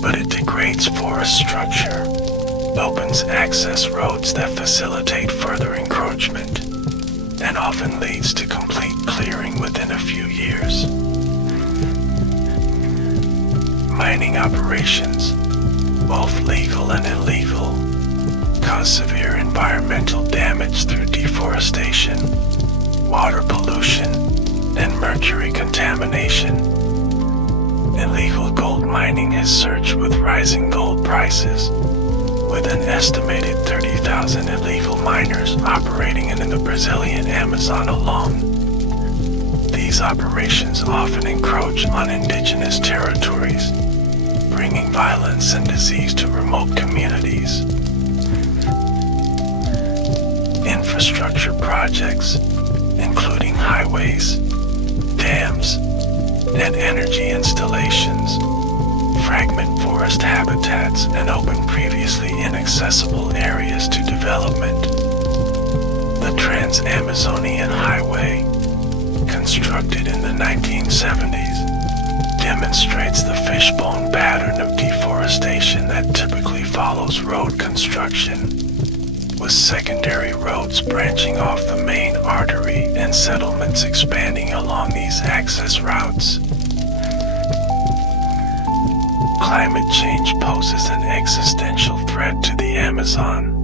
but it degrades forest structure, opens access roads that facilitate further encroachment, and often leads to complete clearing within a few years. Mining operations, both legal and illegal, cause severe environmental damage through deforestation, water pollution, and mercury contamination. Illegal gold mining has surged with rising gold prices, with an estimated 30,000 illegal miners operating in the Brazilian Amazon alone. These operations often encroach on indigenous territories, bringing violence and disease to remote communities. Infrastructure projects, including highways, dams, and energy installations, fragment forest habitats and open previously inaccessible areas to development. The Trans-Amazonian Highway, constructed in the 1970s, demonstrates the fishbone pattern of deforestation that typically follows road construction, with secondary roads branching off the main artery and settlements expanding along these access routes. Climate change poses an existential threat to the Amazon,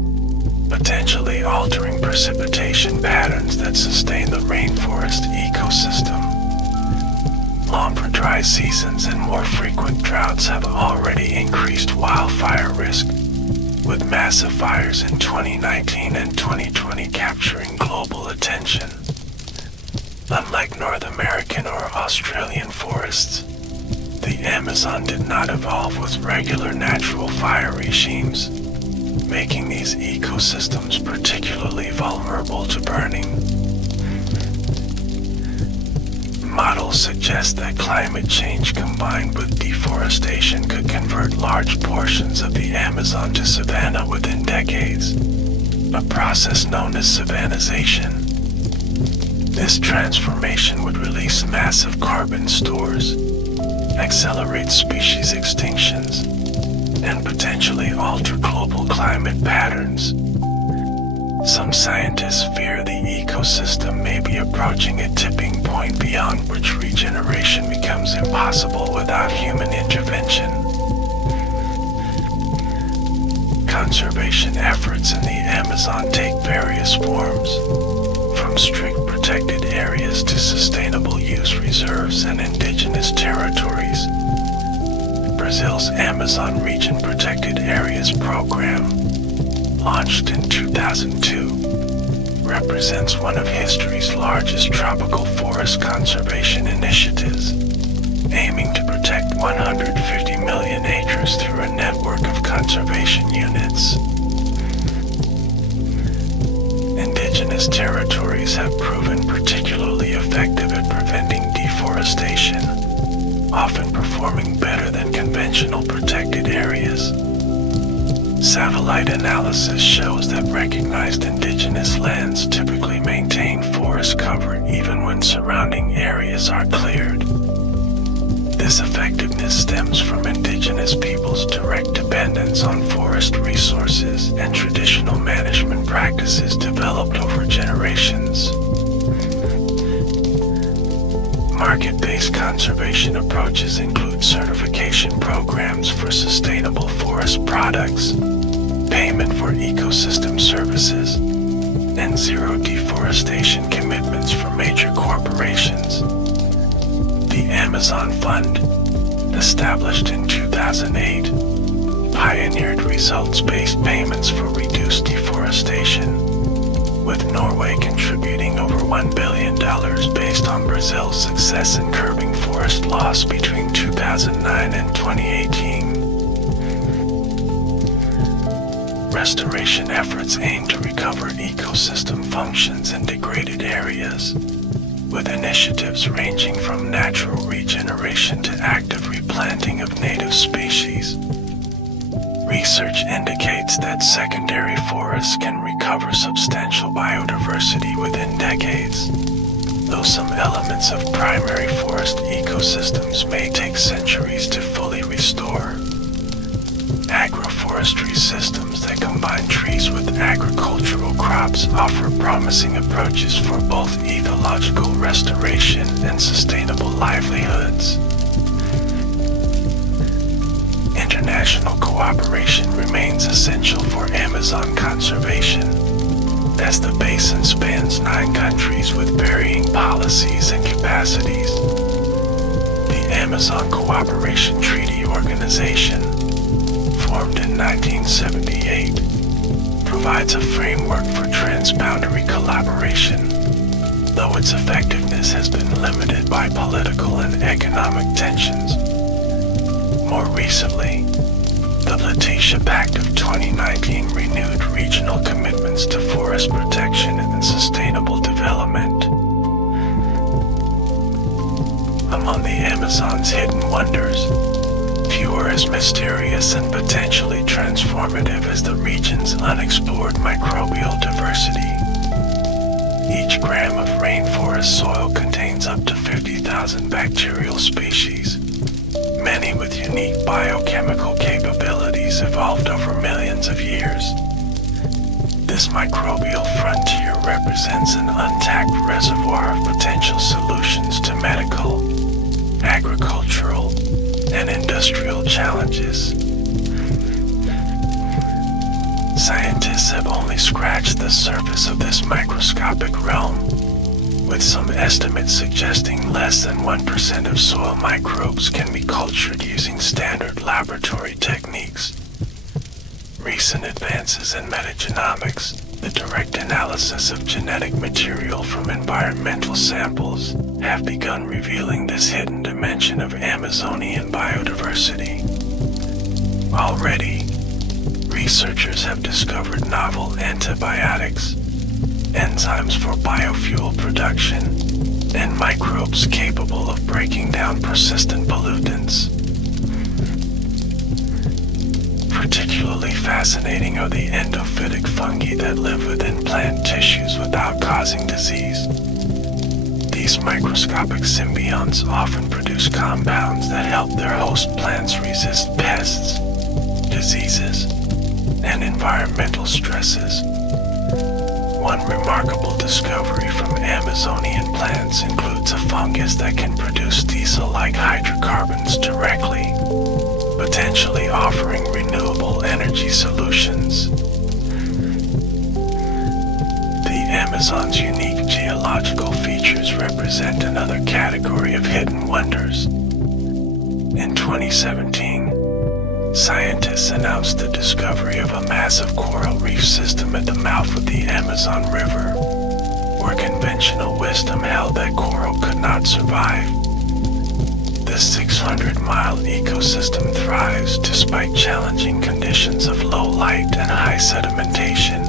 potentially altering precipitation patterns that sustain the rainforest ecosystem. Longer dry seasons and more frequent droughts have already increased wildfire risk, with massive fires in 2019 and 2020 capturing global attention. Unlike North American or Australian forests, the Amazon did not evolve with regular natural fire regimes, making these ecosystems particularly vulnerable to burning. Models suggest that climate change combined with deforestation could convert large portions of the Amazon to savanna within decades, a process known as savannization. This transformation would release massive carbon stores, accelerate species extinctions, and potentially alter global climate patterns. Some scientists fear the ecosystem may be approaching a tipping point beyond which regeneration becomes impossible without human intervention. Conservation efforts in the Amazon take various forms, from strict protected areas to sustainable use reserves and indigenous territories. Brazil's Amazon Region Protected Areas Program, launched in 2002, represents one of history's largest tropical forest conservation initiatives, aiming to protect 150 million acres through a network of conservation units. Indigenous territories have proven particularly effective at preventing deforestation, often performing better than conventional protected areas. Satellite analysis shows that recognized indigenous lands typically maintain forest cover even when surrounding areas are cleared. This effectiveness stems from indigenous peoples' direct dependence on forest resources and traditional management practices developed over generations. Market-based conservation approaches include certification programs for sustainable forest products, payment for ecosystem services, and zero deforestation commitments for major corporations. The Amazon Fund, established in 2008, pioneered results-based payments for reduced deforestation, with Norway contributing over $1 billion based on Brazil's success in curbing forest loss between 2009 and 2018. Restoration efforts aim to recover ecosystem functions in degraded areas, with initiatives ranging from natural regeneration to active replanting of native species. Research indicates that secondary forests can recover substantial biodiversity within decades, though some elements of primary forest ecosystems may take centuries to fully restore. Agroforestry systems that combine trees with agricultural crops offer promising approaches for both ecological restoration and sustainable livelihoods. International cooperation remains essential for Amazon conservation, as the basin spans 9 countries with varying policies and capacities. The Amazon Cooperation Treaty Organization, formed in 1978, provides a framework for transboundary collaboration, though its effectiveness has been limited by political and economic tensions. More recently, the Letitia Pact of 2019 renewed regional commitments to forest protection and sustainable development. Among the Amazon's hidden wonders, few are as mysterious and potentially transformative as the region's unexplored microbial diversity. Each gram of rainforest soil contains up to 50,000 bacterial species, many with unique biochemical capabilities evolved over millions of years. This microbial frontier represents an untapped reservoir of potential solutions to medical, agricultural, and industrial challenges. Scientists have only scratched the surface of this microscopic realm, with some estimates suggesting less than 1% of soil microbes can be cultured using standard laboratory techniques. Recent advances in metagenomics, the direct analysis of genetic material from environmental samples, have begun revealing this hidden dimension of Amazonian biodiversity. Already, researchers have discovered novel antibiotics, enzymes for biofuel production, and microbes capable of breaking down persistent pollutants. Particularly fascinating are the endophytic fungi that live within plant tissues without causing disease. These microscopic symbionts often produce compounds that help their host plants resist pests, diseases, and environmental stresses. One remarkable discovery from Amazonian plants includes a fungus that can produce diesel-like hydrocarbons directly, potentially offering renewable energy solutions. The Amazon's unique geological features represent another category of hidden wonders. In 2017, scientists announced the discovery of a massive coral reef system at the mouth of the Amazon River, where conventional wisdom held that coral could not survive. This 600-mile ecosystem thrives despite challenging conditions of low light and high sedimentation,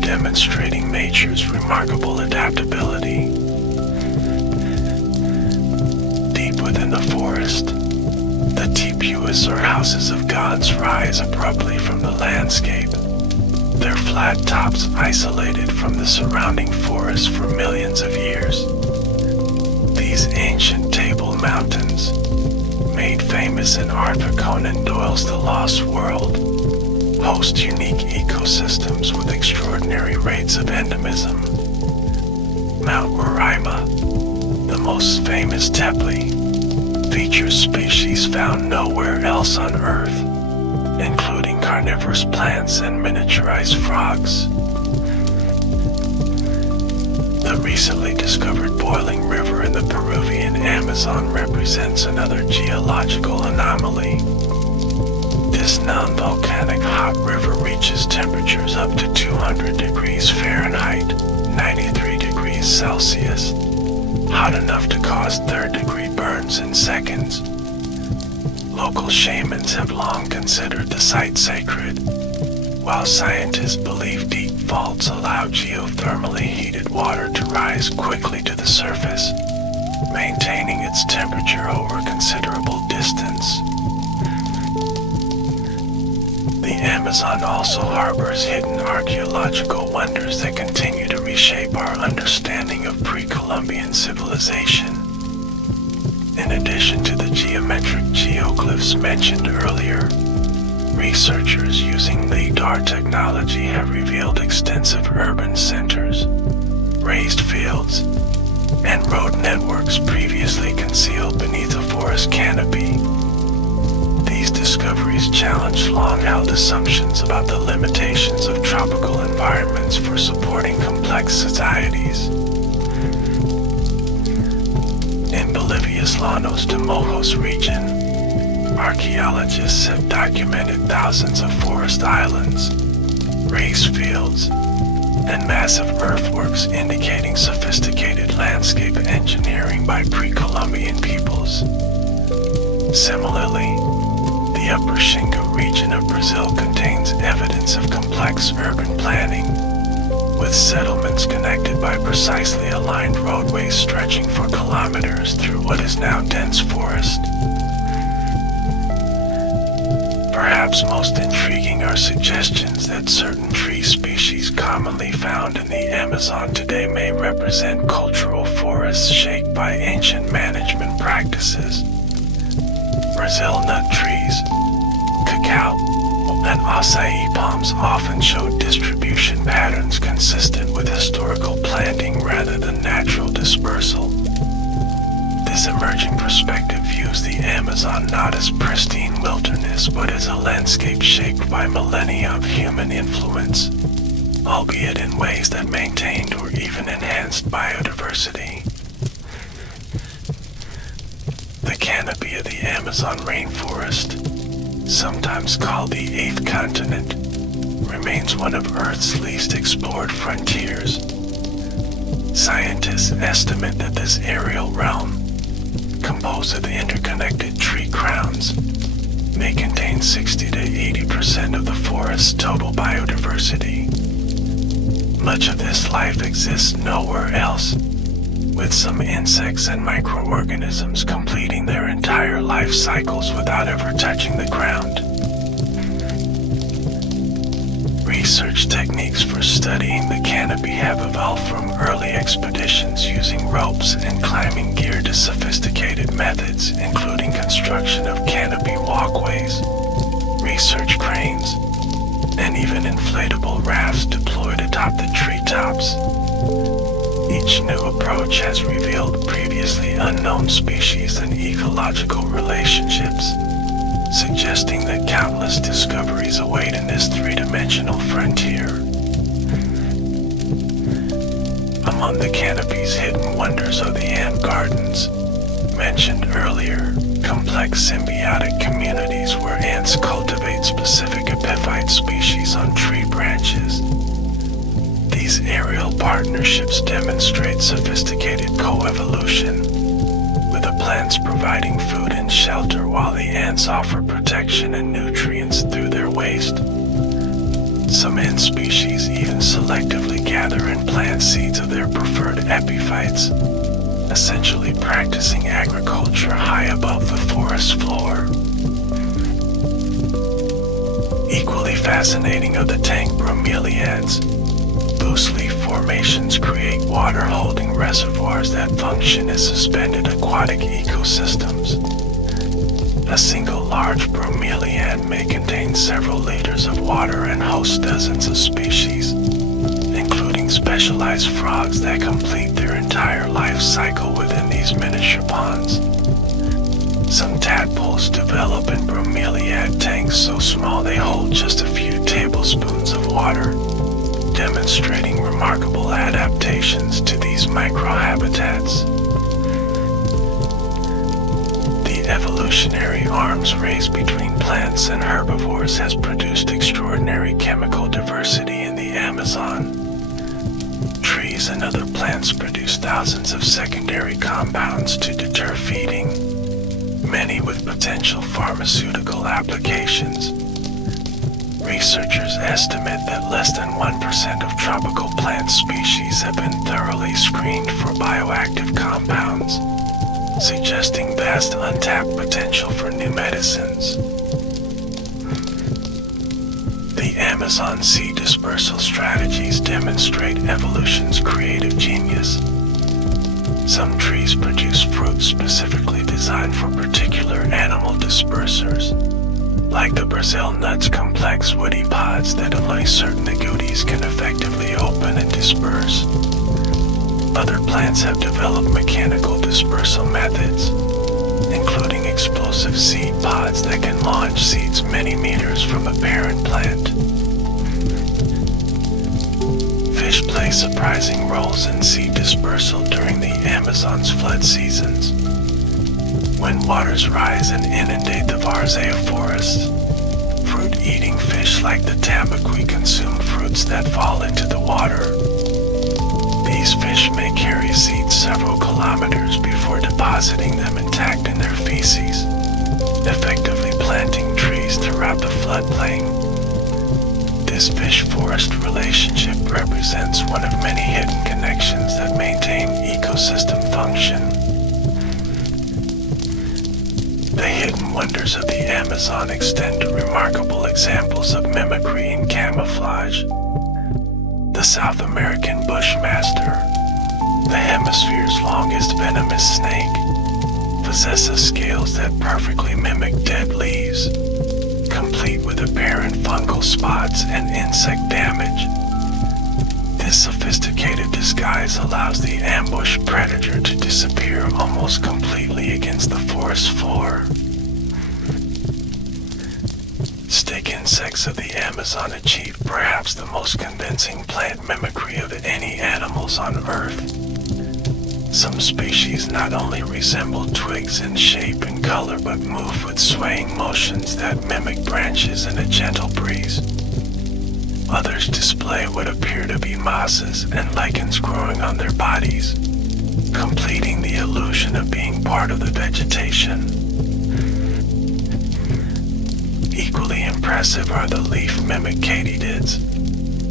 demonstrating nature's remarkable adaptability. Deep within the forest, The tepuis or houses of gods rise abruptly from the landscape, their flat tops isolated from the surrounding forest for millions of years. These ancient table mountains, made famous in Arthur Conan Doyle's The Lost World, host unique ecosystems with extraordinary rates of endemism. Mount Roraima, the most famous tepely, features species found nowhere else on Earth, including carnivorous plants and miniaturized frogs. The recently discovered boiling river in the Peruvian Amazon represents another geological anomaly. This non-volcanic hot river reaches temperatures up to 200 degrees Fahrenheit, 93 degrees Celsius, hot enough to cause third-degree burns in seconds. Local shamans have long considered the site sacred, while scientists believe deep faults allow geothermally heated water to rise quickly to the surface, maintaining its temperature over a considerable distance. The Amazon also harbors hidden archaeological wonders that continue to reshape our understanding of pre-Columbian civilization. In addition to the geometric geoglyphs mentioned earlier, researchers using LIDAR technology have revealed extensive urban centers, raised fields, and road networks previously concealed beneath a forest canopy. These discoveries challenge long-held assumptions about the limitations of tropical environments for supporting complex societies. In Bolivia's Llanos de Mojos region, archaeologists have documented thousands of forest islands, raised fields, and massive earthworks indicating sophisticated landscape engineering by pre-Columbian peoples. Similarly, the Upper Xingu region of Brazil contains evidence of complex urban planning, with settlements connected by precisely aligned roadways stretching for kilometers through what is now dense forest. Perhaps most intriguing are suggestions that certain tree species commonly found in the Amazon today may represent cultural forests shaped by ancient management practices. Brazil nut trees, cacao, and acai palms often show distribution patterns consistent with historical planting rather than natural dispersal. This emerging perspective views the Amazon not as pristine wilderness but as a landscape shaped by millennia of human influence, albeit in ways that maintained or even enhanced biodiversity. The canopy of the Amazon rainforest, sometimes called the Eighth Continent, remains one of Earth's least explored frontiers. Scientists estimate that this aerial realm, composed of the interconnected tree crowns, may contain 60 to 80% of the forest's total biodiversity. Much of this life exists nowhere else, with some insects and microorganisms completing their entire life cycles without ever touching the ground. Research techniques for studying the canopy have evolved from early expeditions using ropes and climbing gear to sophisticated methods, including construction of canopy walkways, research cranes, and even inflatable rafts deployed atop the treetops. Each new approach has revealed previously unknown species and ecological relationships, suggesting that countless discoveries await in this three-dimensional frontier. Among the canopy's hidden wonders are the ant gardens, mentioned earlier, complex symbiotic communities where ants cultivate specific epiphyte species on tree branches. These aerial partnerships demonstrate sophisticated coevolution, with the plants providing food and shelter while the ants offer protection and nutrients through their waste. Some ant species even selectively gather and plant seeds of their preferred epiphytes, essentially practicing agriculture high above the forest floor. Equally fascinating are the tank bromeliads. Loose leaf formations create water-holding reservoirs that function as suspended aquatic ecosystems. A single large bromeliad may contain several liters of water and host dozens of species, including specialized frogs that complete their entire life cycle within these miniature ponds. Some tadpoles develop in bromeliad tanks so small they hold just a few tablespoons of water, demonstrating remarkable adaptations to these microhabitats. The evolutionary arms race between plants and herbivores has produced extraordinary chemical diversity in the Amazon. Trees and other plants produce thousands of secondary compounds to deter feeding, many with potential pharmaceutical applications. Researchers estimate that less than 1% of tropical plant species have been thoroughly screened for bioactive compounds, suggesting vast untapped potential for new medicines. The Amazon seed dispersal strategies demonstrate evolution's creative genius. Some trees produce fruits specifically designed for particular animal dispersers, like the Brazil nut's complex woody pods that only certain agoutis can effectively open and disperse. Other plants have developed mechanical dispersal methods, including explosive seed pods that can launch seeds many meters from a parent plant. Fish play surprising roles in seed dispersal during the Amazon's flood seasons. When waters rise and inundate the Varzea forests, fruit-eating fish like the tambaqui consume fruits that fall into the water. These fish may carry seeds several kilometers before depositing them intact in their feces, effectively planting trees throughout the floodplain. This fish-forest relationship represents one of many hidden connections that maintain ecosystem function. The hidden wonders of the Amazon extend to remarkable examples of mimicry and camouflage. The South American bushmaster, the hemisphere's longest venomous snake, possesses scales that perfectly mimic dead leaves, complete with apparent fungal spots and insect damage. This sophisticated disguise allows the ambushed predator to disappear almost completely against the forest floor. Stick insects of the Amazon achieve perhaps the most convincing plant mimicry of any animals on Earth. Some species not only resemble twigs in shape and color but move with swaying motions that mimic branches in a gentle breeze. Others display what appear to be mosses and lichens growing on their bodies, completing the illusion of being part of the vegetation. Equally impressive are the leaf-mimic katydids,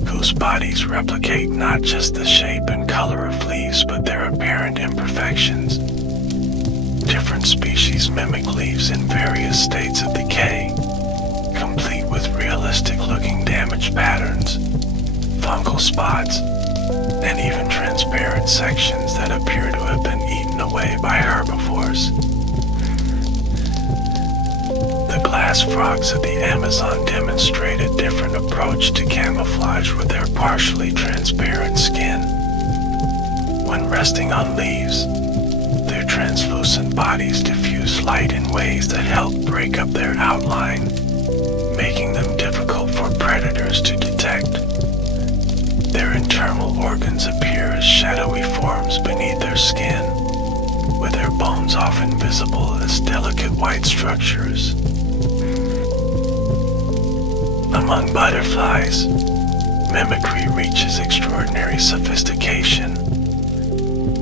whose bodies replicate not just the shape and color of leaves but their apparent imperfections. Different species mimic leaves in various states of decay, complete with realistic-looking damage patterns, fungal spots, and even transparent sections that appear to have been eaten away by herbivores. The glass frogs of the Amazon demonstrate a different approach to camouflage with their partially transparent skin. When resting on leaves, their translucent bodies diffuse light in ways that help break up their outline, making them difficult for predators to detect. Their internal organs appear as shadowy forms beneath their skin, with their bones often visible as delicate white structures. Among butterflies, mimicry reaches extraordinary sophistication.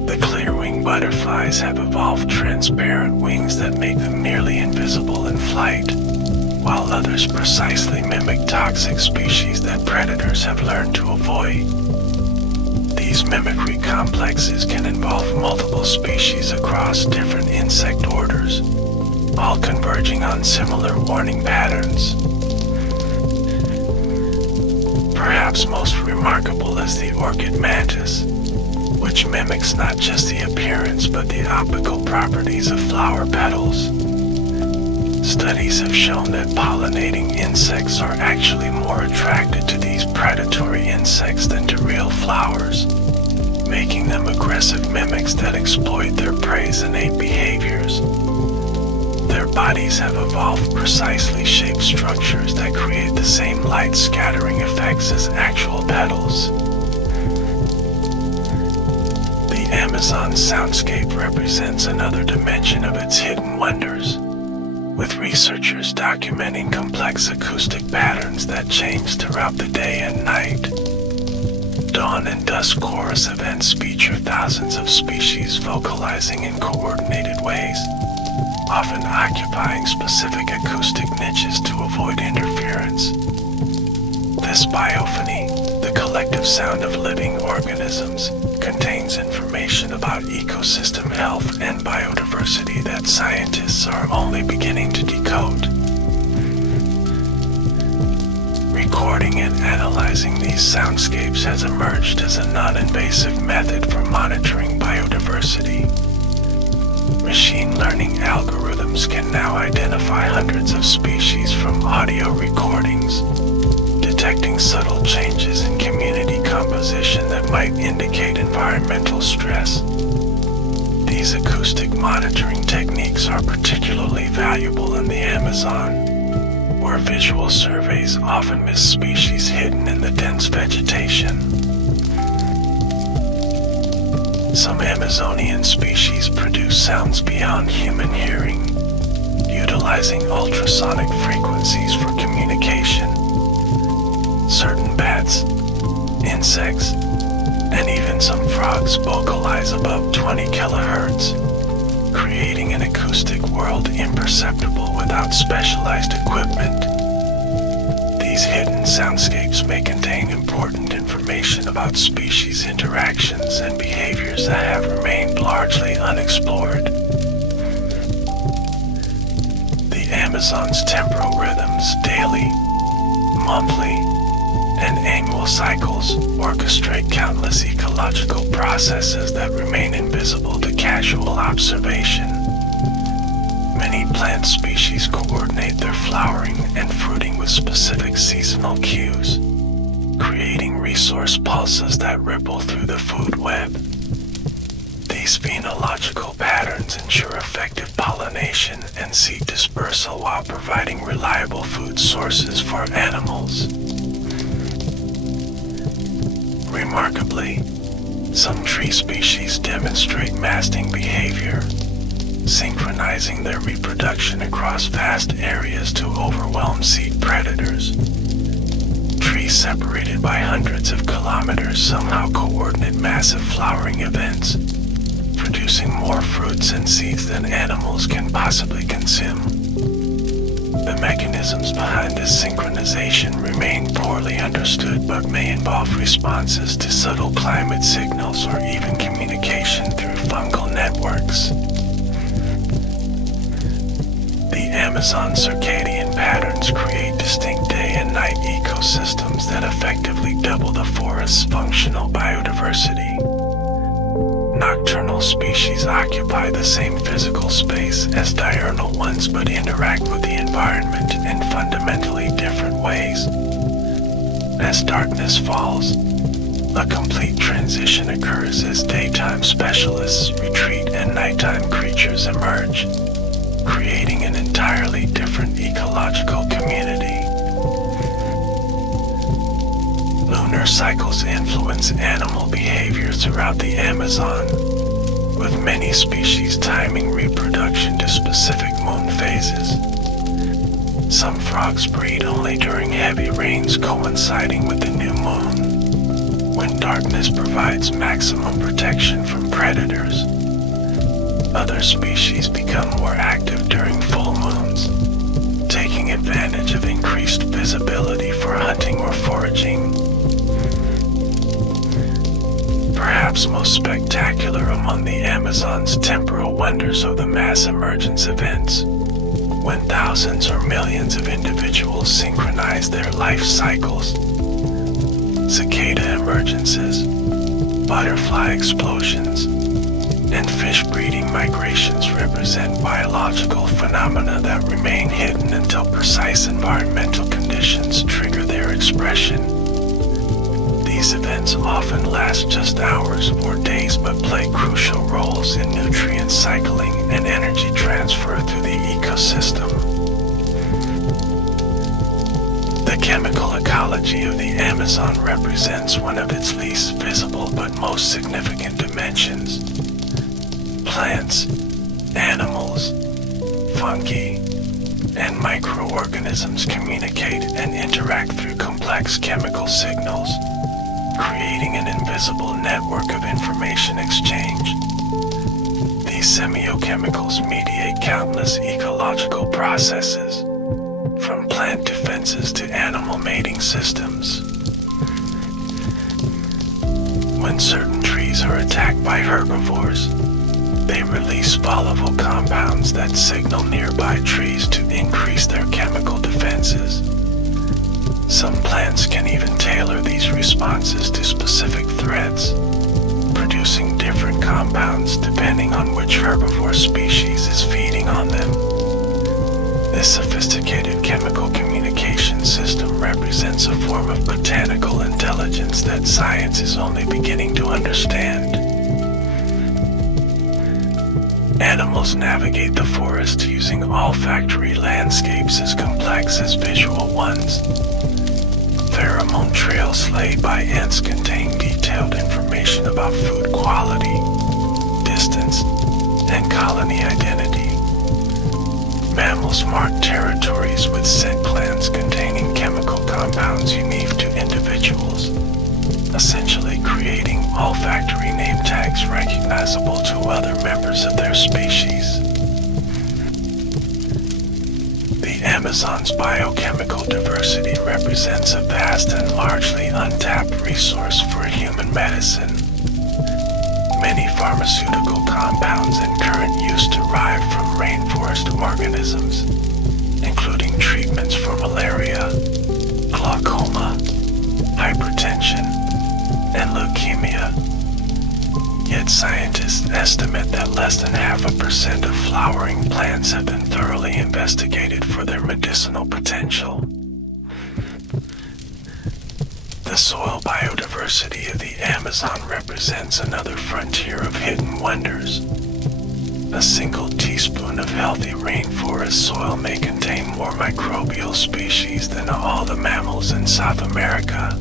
The clear-winged butterflies have evolved transparent wings that make them nearly invisible in flight, while others precisely mimic toxic species that predators have learned to avoid. The These mimicry complexes can involve multiple species across different insect orders, all converging on similar warning patterns. Perhaps most remarkable is the orchid mantis, which mimics not just the appearance but the optical properties of flower petals. Studies have shown that pollinating insects are actually more attracted to these predatory insects than to real flowers, making them aggressive mimics that exploit their prey's innate behaviors. Their bodies have evolved precisely shaped structures that create the same light scattering effects as actual petals. The Amazon soundscape represents another dimension of its hidden wonders, with researchers documenting complex acoustic patterns that change throughout the day and night. Dawn and dusk chorus events feature thousands of species vocalizing in coordinated ways, often occupying specific acoustic niches to avoid interference. This biophony, the collective sound of living organisms, contains information about ecosystem health and biodiversity that scientists are only beginning to decode. Recording and analyzing these soundscapes has emerged as a non-invasive method for monitoring biodiversity. Machine learning algorithms can now identify hundreds of species from audio recordings, detecting subtle changes in community composition that might indicate environmental stress. These acoustic monitoring techniques are particularly valuable in the Amazon, where visual surveys often miss species hidden in the dense vegetation. Some Amazonian species produce sounds beyond human hearing, utilizing ultrasonic frequencies for communication. Certain bats, insects, and even some frogs vocalize above 20 kilohertz, creating an acoustic world imperceptible without specialized equipment. These hidden soundscapes may contain important information about species interactions and behaviors that have remained largely unexplored. The Amazon's temporal rhythms, daily, monthly, and annual cycles orchestrate countless ecological processes that remain invisible to casual observation. Many plant species coordinate their flowering and fruiting with specific seasonal cues, creating resource pulses that ripple through the food web. These phenological patterns ensure effective pollination and seed dispersal while providing reliable food sources for animals. Remarkably, some tree species demonstrate masting behavior, synchronizing their reproduction across vast areas to overwhelm seed predators. Trees separated by hundreds of kilometers somehow coordinate massive flowering events, producing more fruits and seeds than animals can possibly consume. The mechanisms behind this synchronization remain poorly understood but may involve responses to subtle climate signals or even communication through fungal networks. The Amazon circadian patterns create distinct day and night ecosystems that effectively double the forest's functional biodiversity. Nocturnal species occupy the same physical space as diurnal ones but interact with the environment in fundamentally different ways. As darkness falls, a complete transition occurs as daytime specialists retreat and nighttime creatures emerge, creating an entirely different ecological community. Lunar cycles influence animal behavior throughout the Amazon, with many species timing reproduction to specific moon phases. Some frogs breed only during heavy rains coinciding with the new moon, when darkness provides maximum protection from predators. Other species become more active during full moons, taking advantage of increased visibility for hunting or foraging. perhaps most spectacular among the Amazon's temporal wonders are the mass emergence events, when thousands or millions of individuals synchronize their life cycles. Cicada emergences, butterfly explosions, and fish breeding migrations represent biological phenomena that remain hidden until precise environmental conditions trigger their expression. These events often last just hours or days but play crucial roles in nutrient cycling and energy transfer through the ecosystem. The chemical ecology of the Amazon represents one of its least visible but most significant dimensions. Plants, animals, fungi, and microorganisms communicate and interact through complex chemical signals, creating an invisible network of information exchange. These semiochemicals mediate countless ecological processes, from plant defenses to animal mating systems. When certain trees are attacked by herbivores, they release volatile compounds that signal nearby trees to increase their chemical defenses. Some plants can even tailor these responses to specific threats, producing different compounds depending on which herbivore species is feeding on them. This sophisticated chemical communication system represents a form of botanical intelligence that science is only beginning to understand. Animals navigate the forest using olfactory landscapes as complex as visual ones. Pheromone trails laid by ants contain detailed information about food quality, distance, and colony identity. Mammals mark territories with scent glands containing chemical compounds unique to individuals, essentially creating olfactory name tags recognizable to other members of their species. The Amazon's biochemical diversity represents a vast and largely untapped resource for human medicine. Many pharmaceutical compounds in current use derive from rainforest organisms, including treatments for malaria, glaucoma, hypertension, and leukemia. Yet scientists estimate that less than 0.5% of flowering plants have been thoroughly investigated for their medicinal potential. The soil biodiversity of the Amazon represents another frontier of hidden wonders. A single teaspoon of healthy rainforest soil may contain more microbial species than all the mammals in South America.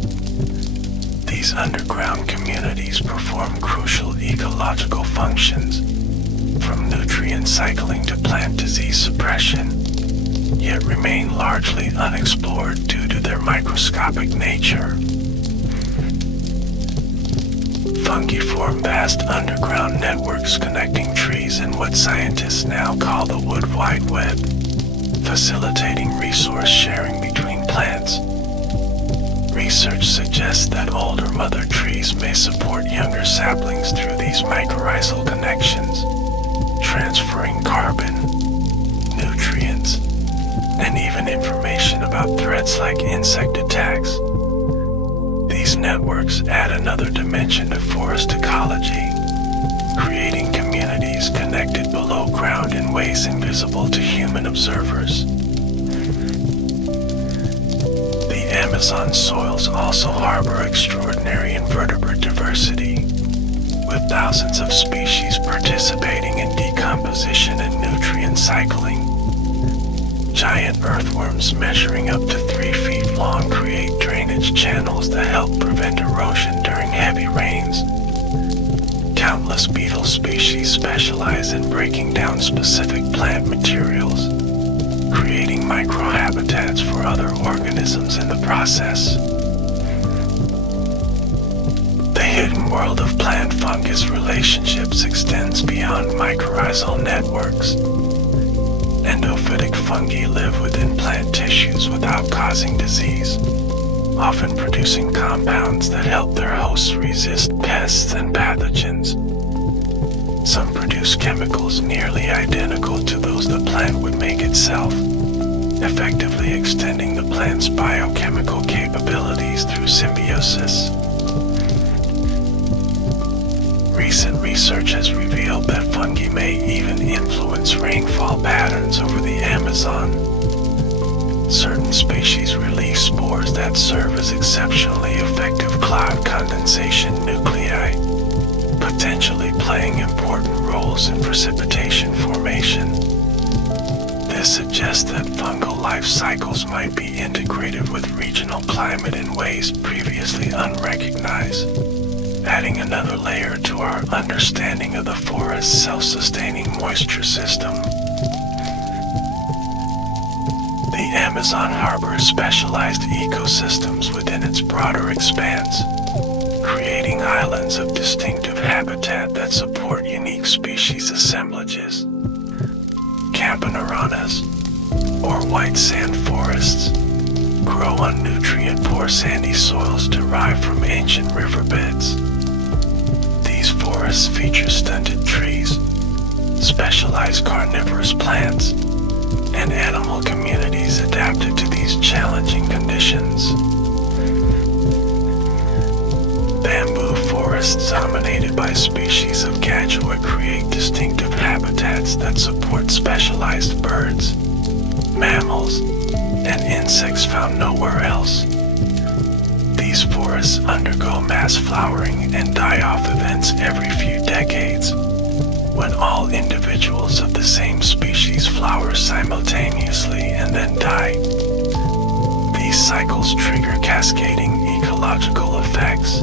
These underground communities perform crucial ecological functions, from nutrient cycling to plant disease suppression, yet remain largely unexplored due to their microscopic nature. Fungi form vast underground networks connecting trees in what scientists now call the Wood Wide Web, facilitating resource sharing between plants. Research suggests that older mother trees may support younger saplings through these mycorrhizal connections, transferring carbon, nutrients, and even information about threats like insect attacks. These networks add another dimension to forest ecology, creating communities connected below ground in ways invisible to human observers. The Amazon soils also harbor extraordinary invertebrate diversity, with thousands of species participating in decomposition and nutrient cycling. Giant earthworms measuring up to 3 feet long create drainage channels that help prevent erosion during heavy rains. Countless beetle species specialize in breaking down specific plant materials, creating microhabitats for other organisms in the process. The hidden world of plant fungus relationships extends beyond mycorrhizal networks. Endophytic fungi live within plant tissues without causing disease, often producing compounds that help their hosts resist pests and pathogens. Some produce chemicals nearly identical to those the plant would make itself, effectively extending the plant's biochemical capabilities through symbiosis. Recent research has revealed that fungi may even influence rainfall patterns over the Amazon. Certain species release spores that serve as exceptionally effective cloud condensation nuclei, potentially playing important roles in precipitation formation. This suggests that fungal life cycles might be integrated with regional climate in ways previously unrecognized, adding another layer to our understanding of the forest's self-sustaining moisture system. The Amazon harbors specialized ecosystems within its broader expanse, creating islands of distinctive habitat that support unique species assemblages. Campanaranas, or white sand forests, grow on nutrient-poor sandy soils derived from ancient riverbeds. These forests feature stunted trees, specialized carnivorous plants, and animal communities adapted to these challenging conditions. Bamboo forests dominated by species of gadgua create distinctive habitats that support specialized birds, mammals, and insects found nowhere else. These forests undergo mass flowering and die-off events every few decades, when all individuals of the same species flower simultaneously and then die. These cycles trigger cascading ecological effects,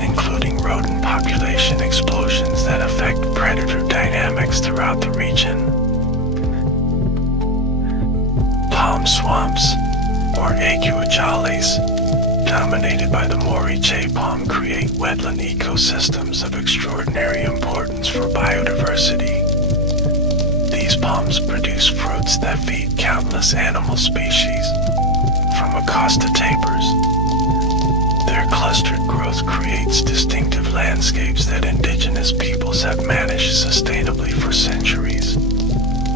including rodent population explosions that affect predator dynamics throughout the region. Palm swamps, or aguajales, dominated by the moriche palm, create wetland ecosystems of extraordinary importance for biodiversity. These palms produce fruits that feed countless animal species, from acosta tapirs. Their clustered growth creates distinctive landscapes that indigenous peoples have managed sustainably for centuries,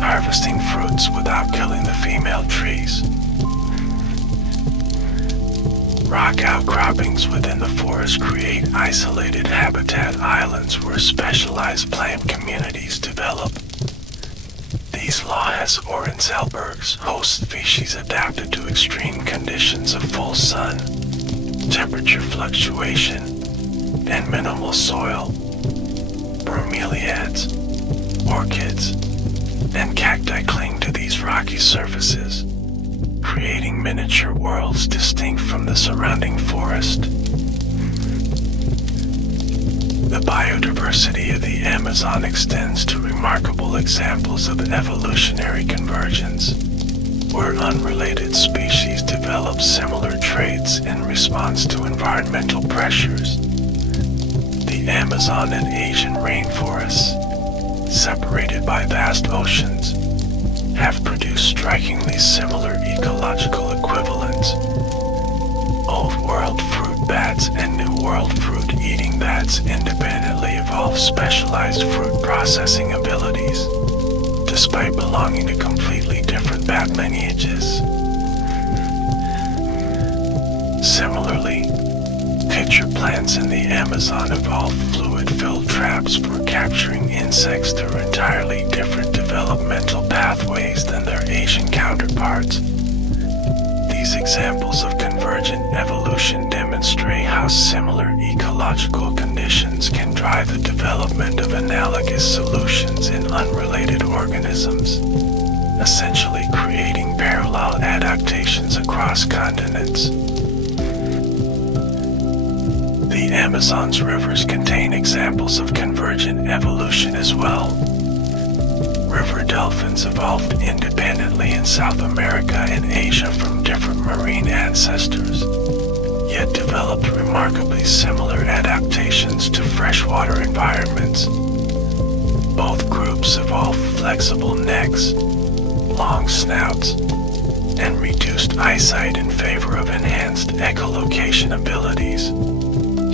harvesting fruits without killing the female trees. Rock outcroppings within the forest create isolated habitat islands where specialized plant communities develop. These Lajas or Inselbergs host species adapted to extreme conditions of full sun, temperature fluctuation, and minimal soil. Bromeliads, orchids, and cacti cling to these rocky surfaces, creating miniature worlds distinct from the surrounding forest. The biodiversity of the Amazon extends to remarkable examples of evolutionary convergence, where unrelated species develop similar traits in response to environmental pressures. The Amazon and Asian rainforests, separated by vast oceans, have produced strikingly similar ecological equivalents. Old World fruit bats and New World fruit-eating bats independently evolved specialized fruit processing abilities, despite belonging to completely different bat lineages. Similarly, pitcher plants in the Amazon evolved fluid-filled traps for capturing insects through entirely different developmental pathways than their Asian counterparts. These examples of convergent evolution demonstrate how similar ecological conditions can drive the development of analogous solutions in unrelated organisms, essentially creating parallel adaptations across continents. The Amazon's rivers contain examples of convergent evolution as well. River dolphins evolved independently in South America and Asia from different marine ancestors, yet developed remarkably similar adaptations to freshwater environments. Both groups evolved flexible necks, long snouts, and reduced eyesight in favor of enhanced echolocation abilities,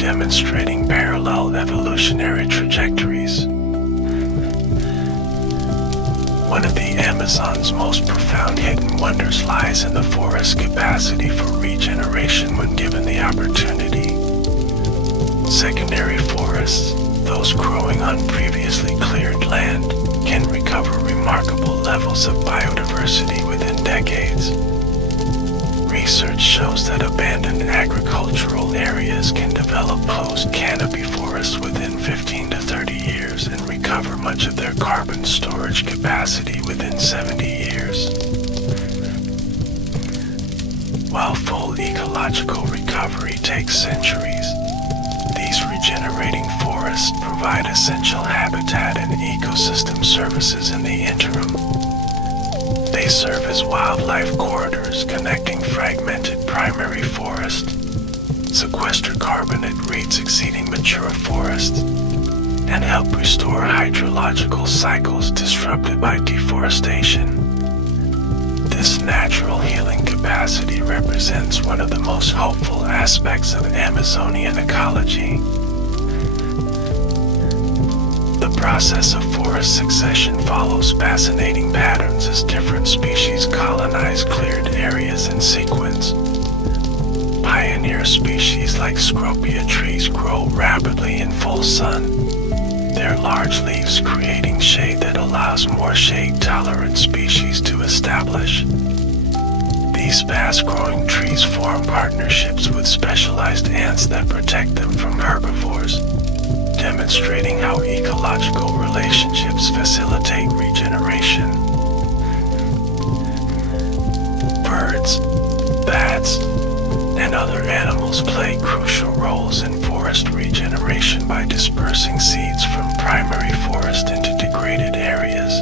demonstrating parallel evolutionary trajectories. One of the Amazon's most profound hidden wonders lies in the forest's capacity for regeneration when given the opportunity. Secondary forests, those growing on previously cleared land, can recover remarkable levels of biodiversity within decades. Research shows that abandoned agricultural areas can develop closed canopy forests within 15 to 30 years and recover much of their carbon storage capacity within 70 years. While full ecological recovery takes centuries, these regenerating forests provide essential habitat and ecosystem services in the interim. They serve as wildlife corridors connecting fragmented primary forest, sequester carbon at rates exceeding mature forests, and help restore hydrological cycles disrupted by deforestation. This natural healing capacity represents one of the most hopeful aspects of Amazonian ecology. The process of forest succession follows fascinating patterns as different species colonize cleared areas in sequence. Pioneer species like scropia trees grow rapidly in full sun, their large leaves creating shade that allows more shade-tolerant species to establish. These fast-growing trees form partnerships with specialized ants that protect them from herbivores, demonstrating how ecological relationships facilitate regeneration. Birds, bats, and other animals play crucial roles in forest regeneration by dispersing seeds from primary forest into degraded areas.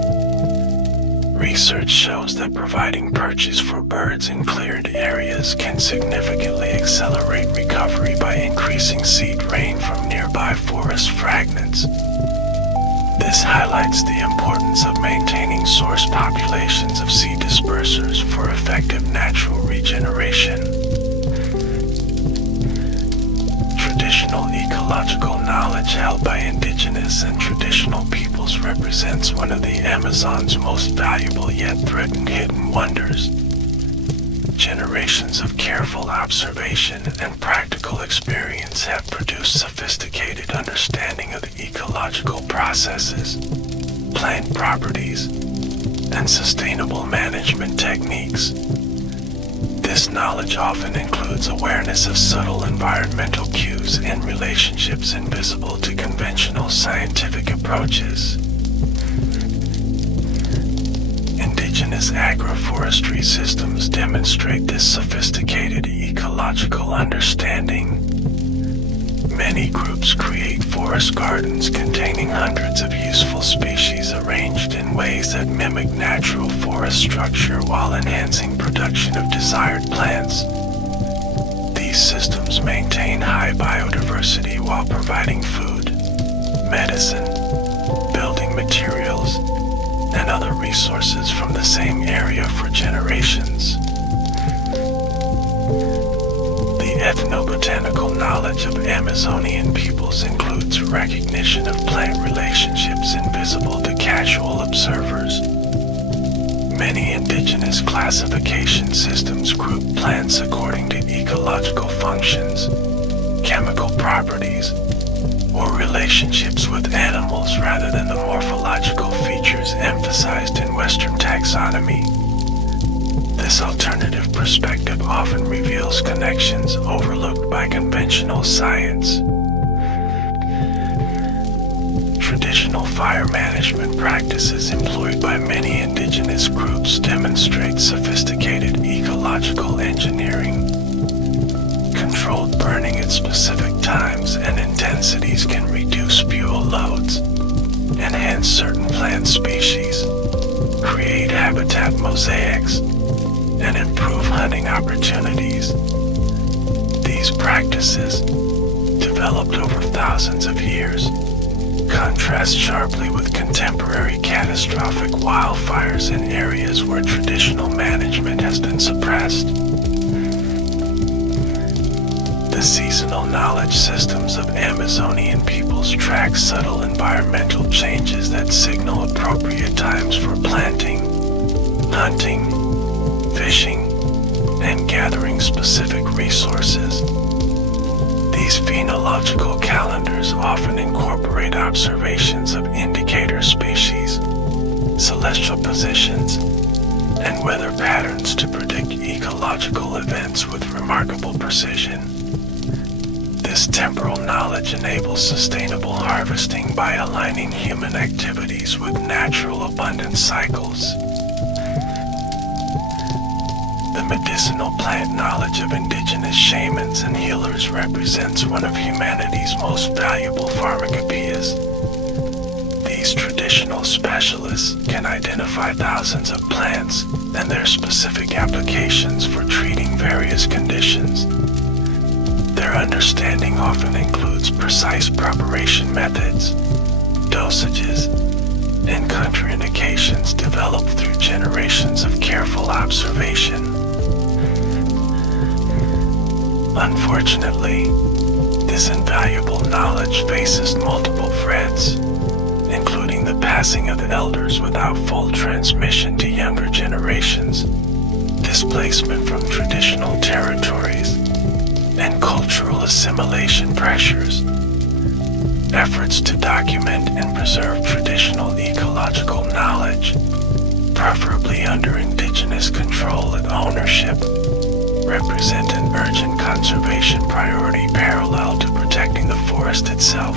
Research shows that providing perches for birds in cleared areas can significantly accelerate recovery by increasing seed rain from nearby forest fragments. This highlights the importance of maintaining source populations of seed dispersers for effective natural regeneration. Traditional ecological knowledge held by indigenous and traditional peoples represents one of the Amazon's most valuable yet threatened hidden wonders. Generations of careful observation and practical experience have produced sophisticated understanding of the ecological processes, plant properties, and sustainable management techniques. This knowledge often includes awareness of subtle environmental cues and relationships invisible to conventional scientific approaches. Indigenous agroforestry systems demonstrate this sophisticated ecological understanding. Many groups create forest gardens containing hundreds of useful species arranged in ways that mimic natural forest structure while enhancing production of desired plants. These systems maintain high biodiversity while providing food, medicine, building materials, and other resources from the same area for generations. The ethnobotanical knowledge of Amazonian peoples includes recognition of plant relationships invisible to casual observers. Many indigenous classification systems group plants according to ecological functions, chemical properties, or relationships with animals rather than the morphological features emphasized in Western taxonomy. This alternative perspective often reveals connections overlooked by conventional science. Traditional fire management practices employed by many indigenous groups demonstrate sophisticated ecological engineering. Controlled burning at specific times and intensities can reduce fuel loads, enhance certain plant species, create habitat mosaics, and improve hunting opportunities. These practices, developed over thousands of years, contrasts sharply with contemporary catastrophic wildfires in areas where traditional management has been suppressed. The seasonal knowledge systems of Amazonian peoples track subtle environmental changes that signal appropriate times for planting, hunting, fishing, and gathering specific resources. These phenological calendars often incorporate observations of indicator species, celestial positions, and weather patterns to predict ecological events with remarkable precision. This temporal knowledge enables sustainable harvesting by aligning human activities with natural abundance cycles. The medicinal plant knowledge of indigenous shamans and healers represents one of humanity's most valuable pharmacopoeias. These traditional specialists can identify thousands of plants and their specific applications for treating various conditions. Their understanding often includes precise preparation methods, dosages, and contraindications developed through generations of careful observation. Unfortunately, this invaluable knowledge faces multiple threats, including the passing of the elders without full transmission to younger generations, displacement from traditional territories, and cultural assimilation pressures. Efforts to document and preserve traditional ecological knowledge, preferably under indigenous control and ownership, represent an urgent conservation priority parallel to protecting the forest itself.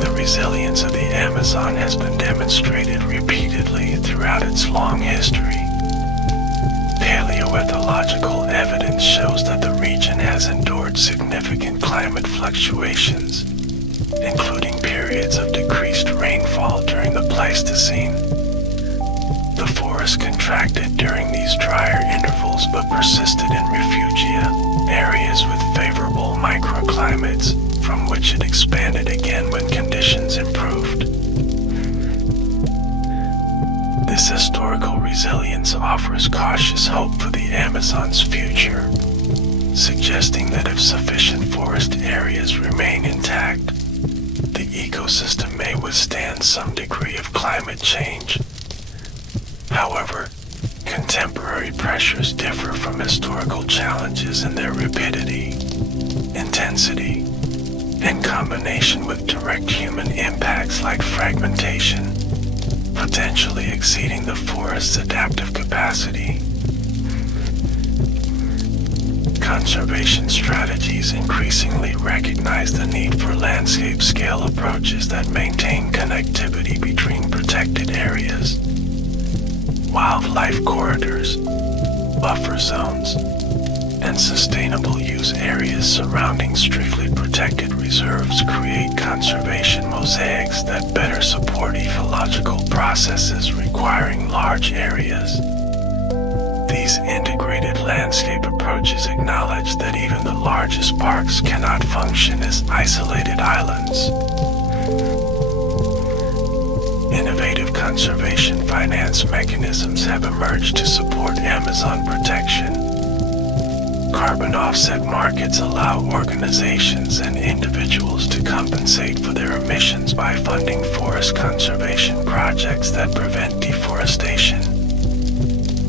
The resilience of the Amazon has been demonstrated repeatedly throughout its long history. Paleoethological evidence shows that the region has endured significant climate fluctuations, including periods of decreased rainfall during the Pleistocene. The forest contracted during these drier intervals but persisted in refugia, areas with favorable microclimates, from which it expanded again when conditions improved. This historical resilience offers cautious hope for the Amazon's future, suggesting that if sufficient forest areas remain intact, the ecosystem may withstand some degree of climate change. However, contemporary pressures differ from historical challenges in their rapidity, intensity, and combination with direct human impacts like fragmentation, potentially exceeding the forest's adaptive capacity. Conservation strategies increasingly recognize the need for landscape-scale approaches that maintain connectivity between protected areas. Wildlife corridors, buffer zones, and sustainable use areas surrounding strictly protected reserves create conservation mosaics that better support ecological processes requiring large areas. These integrated landscape approaches acknowledge that even the largest parks cannot function as isolated islands. Innovative conservation finance mechanisms have emerged to support Amazon protection. Carbon offset markets allow organizations and individuals to compensate for their emissions by funding forest conservation projects that prevent deforestation.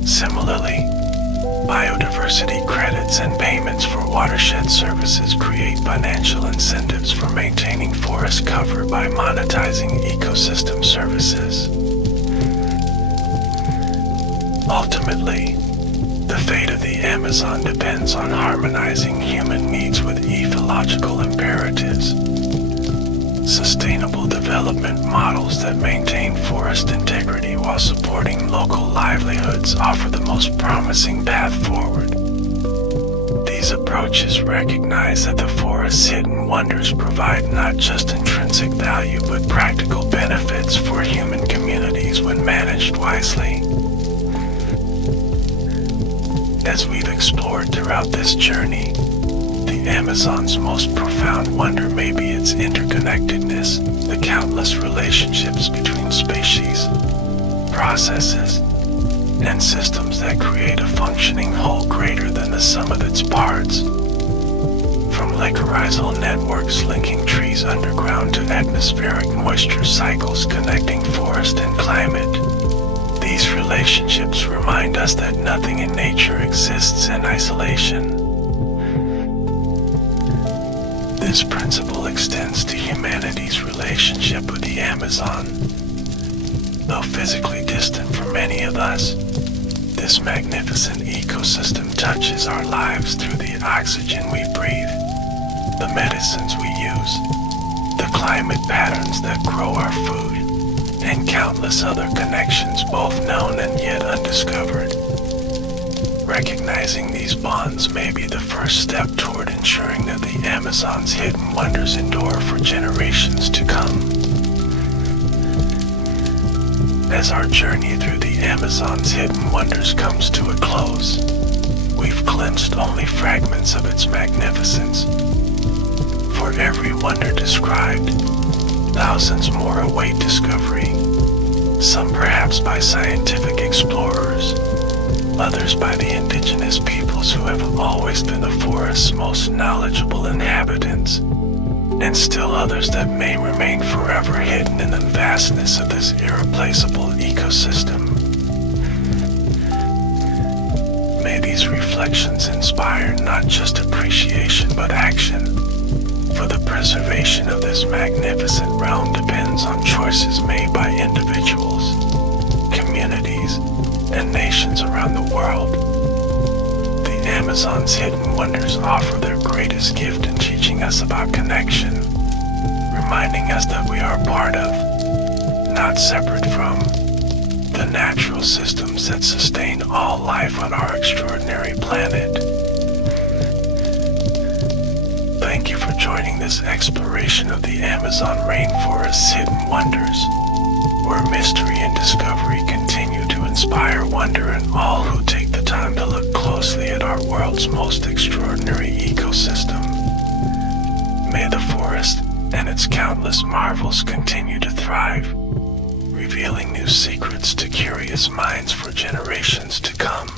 Similarly, biodiversity credits and payments for watershed services create financial incentives for maintaining forest cover by monetizing ecosystem services. Ultimately, the fate of the Amazon depends on harmonizing human needs with ecological imperatives. Sustainable development models that maintain forest integrity while supporting local livelihoods offer the most promising path forward. These approaches recognize that the forest's hidden wonders provide not just intrinsic value but practical benefits for human communities when managed wisely. As we've explored throughout this journey, the Amazon's most profound wonder may be its interconnectedness, the countless relationships between species, processes, and systems that create a functioning whole greater than the sum of its parts. From mycorrhizal networks linking trees underground to atmospheric moisture cycles connecting forest and climate, these relationships remind us that nothing in nature exists in isolation. This principle extends to humanity's relationship with the Amazon. Though physically distant from many of us, this magnificent ecosystem touches our lives through the oxygen we breathe, the medicines we use, the climate patterns that grow our food, and countless other connections both known and yet undiscovered. Recognizing these bonds may be the first step toward ensuring that the Amazon's hidden wonders endure for generations to come. As our journey through the Amazon's hidden wonders comes to a close, we've glimpsed only fragments of its magnificence. For every wonder described, thousands more await discovery, some perhaps by scientific explorers, others by the indigenous peoples who have always been the forest's most knowledgeable inhabitants, and still others that may remain forever hidden in the vastness of this irreplaceable ecosystem. May these reflections inspire not just appreciation but action, for the preservation of this magnificent realm depends on choices made by individuals, communities, and nations around the world. The Amazon's hidden wonders offer their greatest gift in teaching us about connection, reminding us that we are part of, not separate from, the natural systems that sustain all life on our extraordinary planet. Thank you for joining this exploration of the Amazon rainforest's hidden wonders, where mystery and discovery continue to inspire wonder in all who take the time to look closely at our world's most extraordinary ecosystem. May the forest and its countless marvels continue to thrive, revealing new secrets to curious minds for generations to come.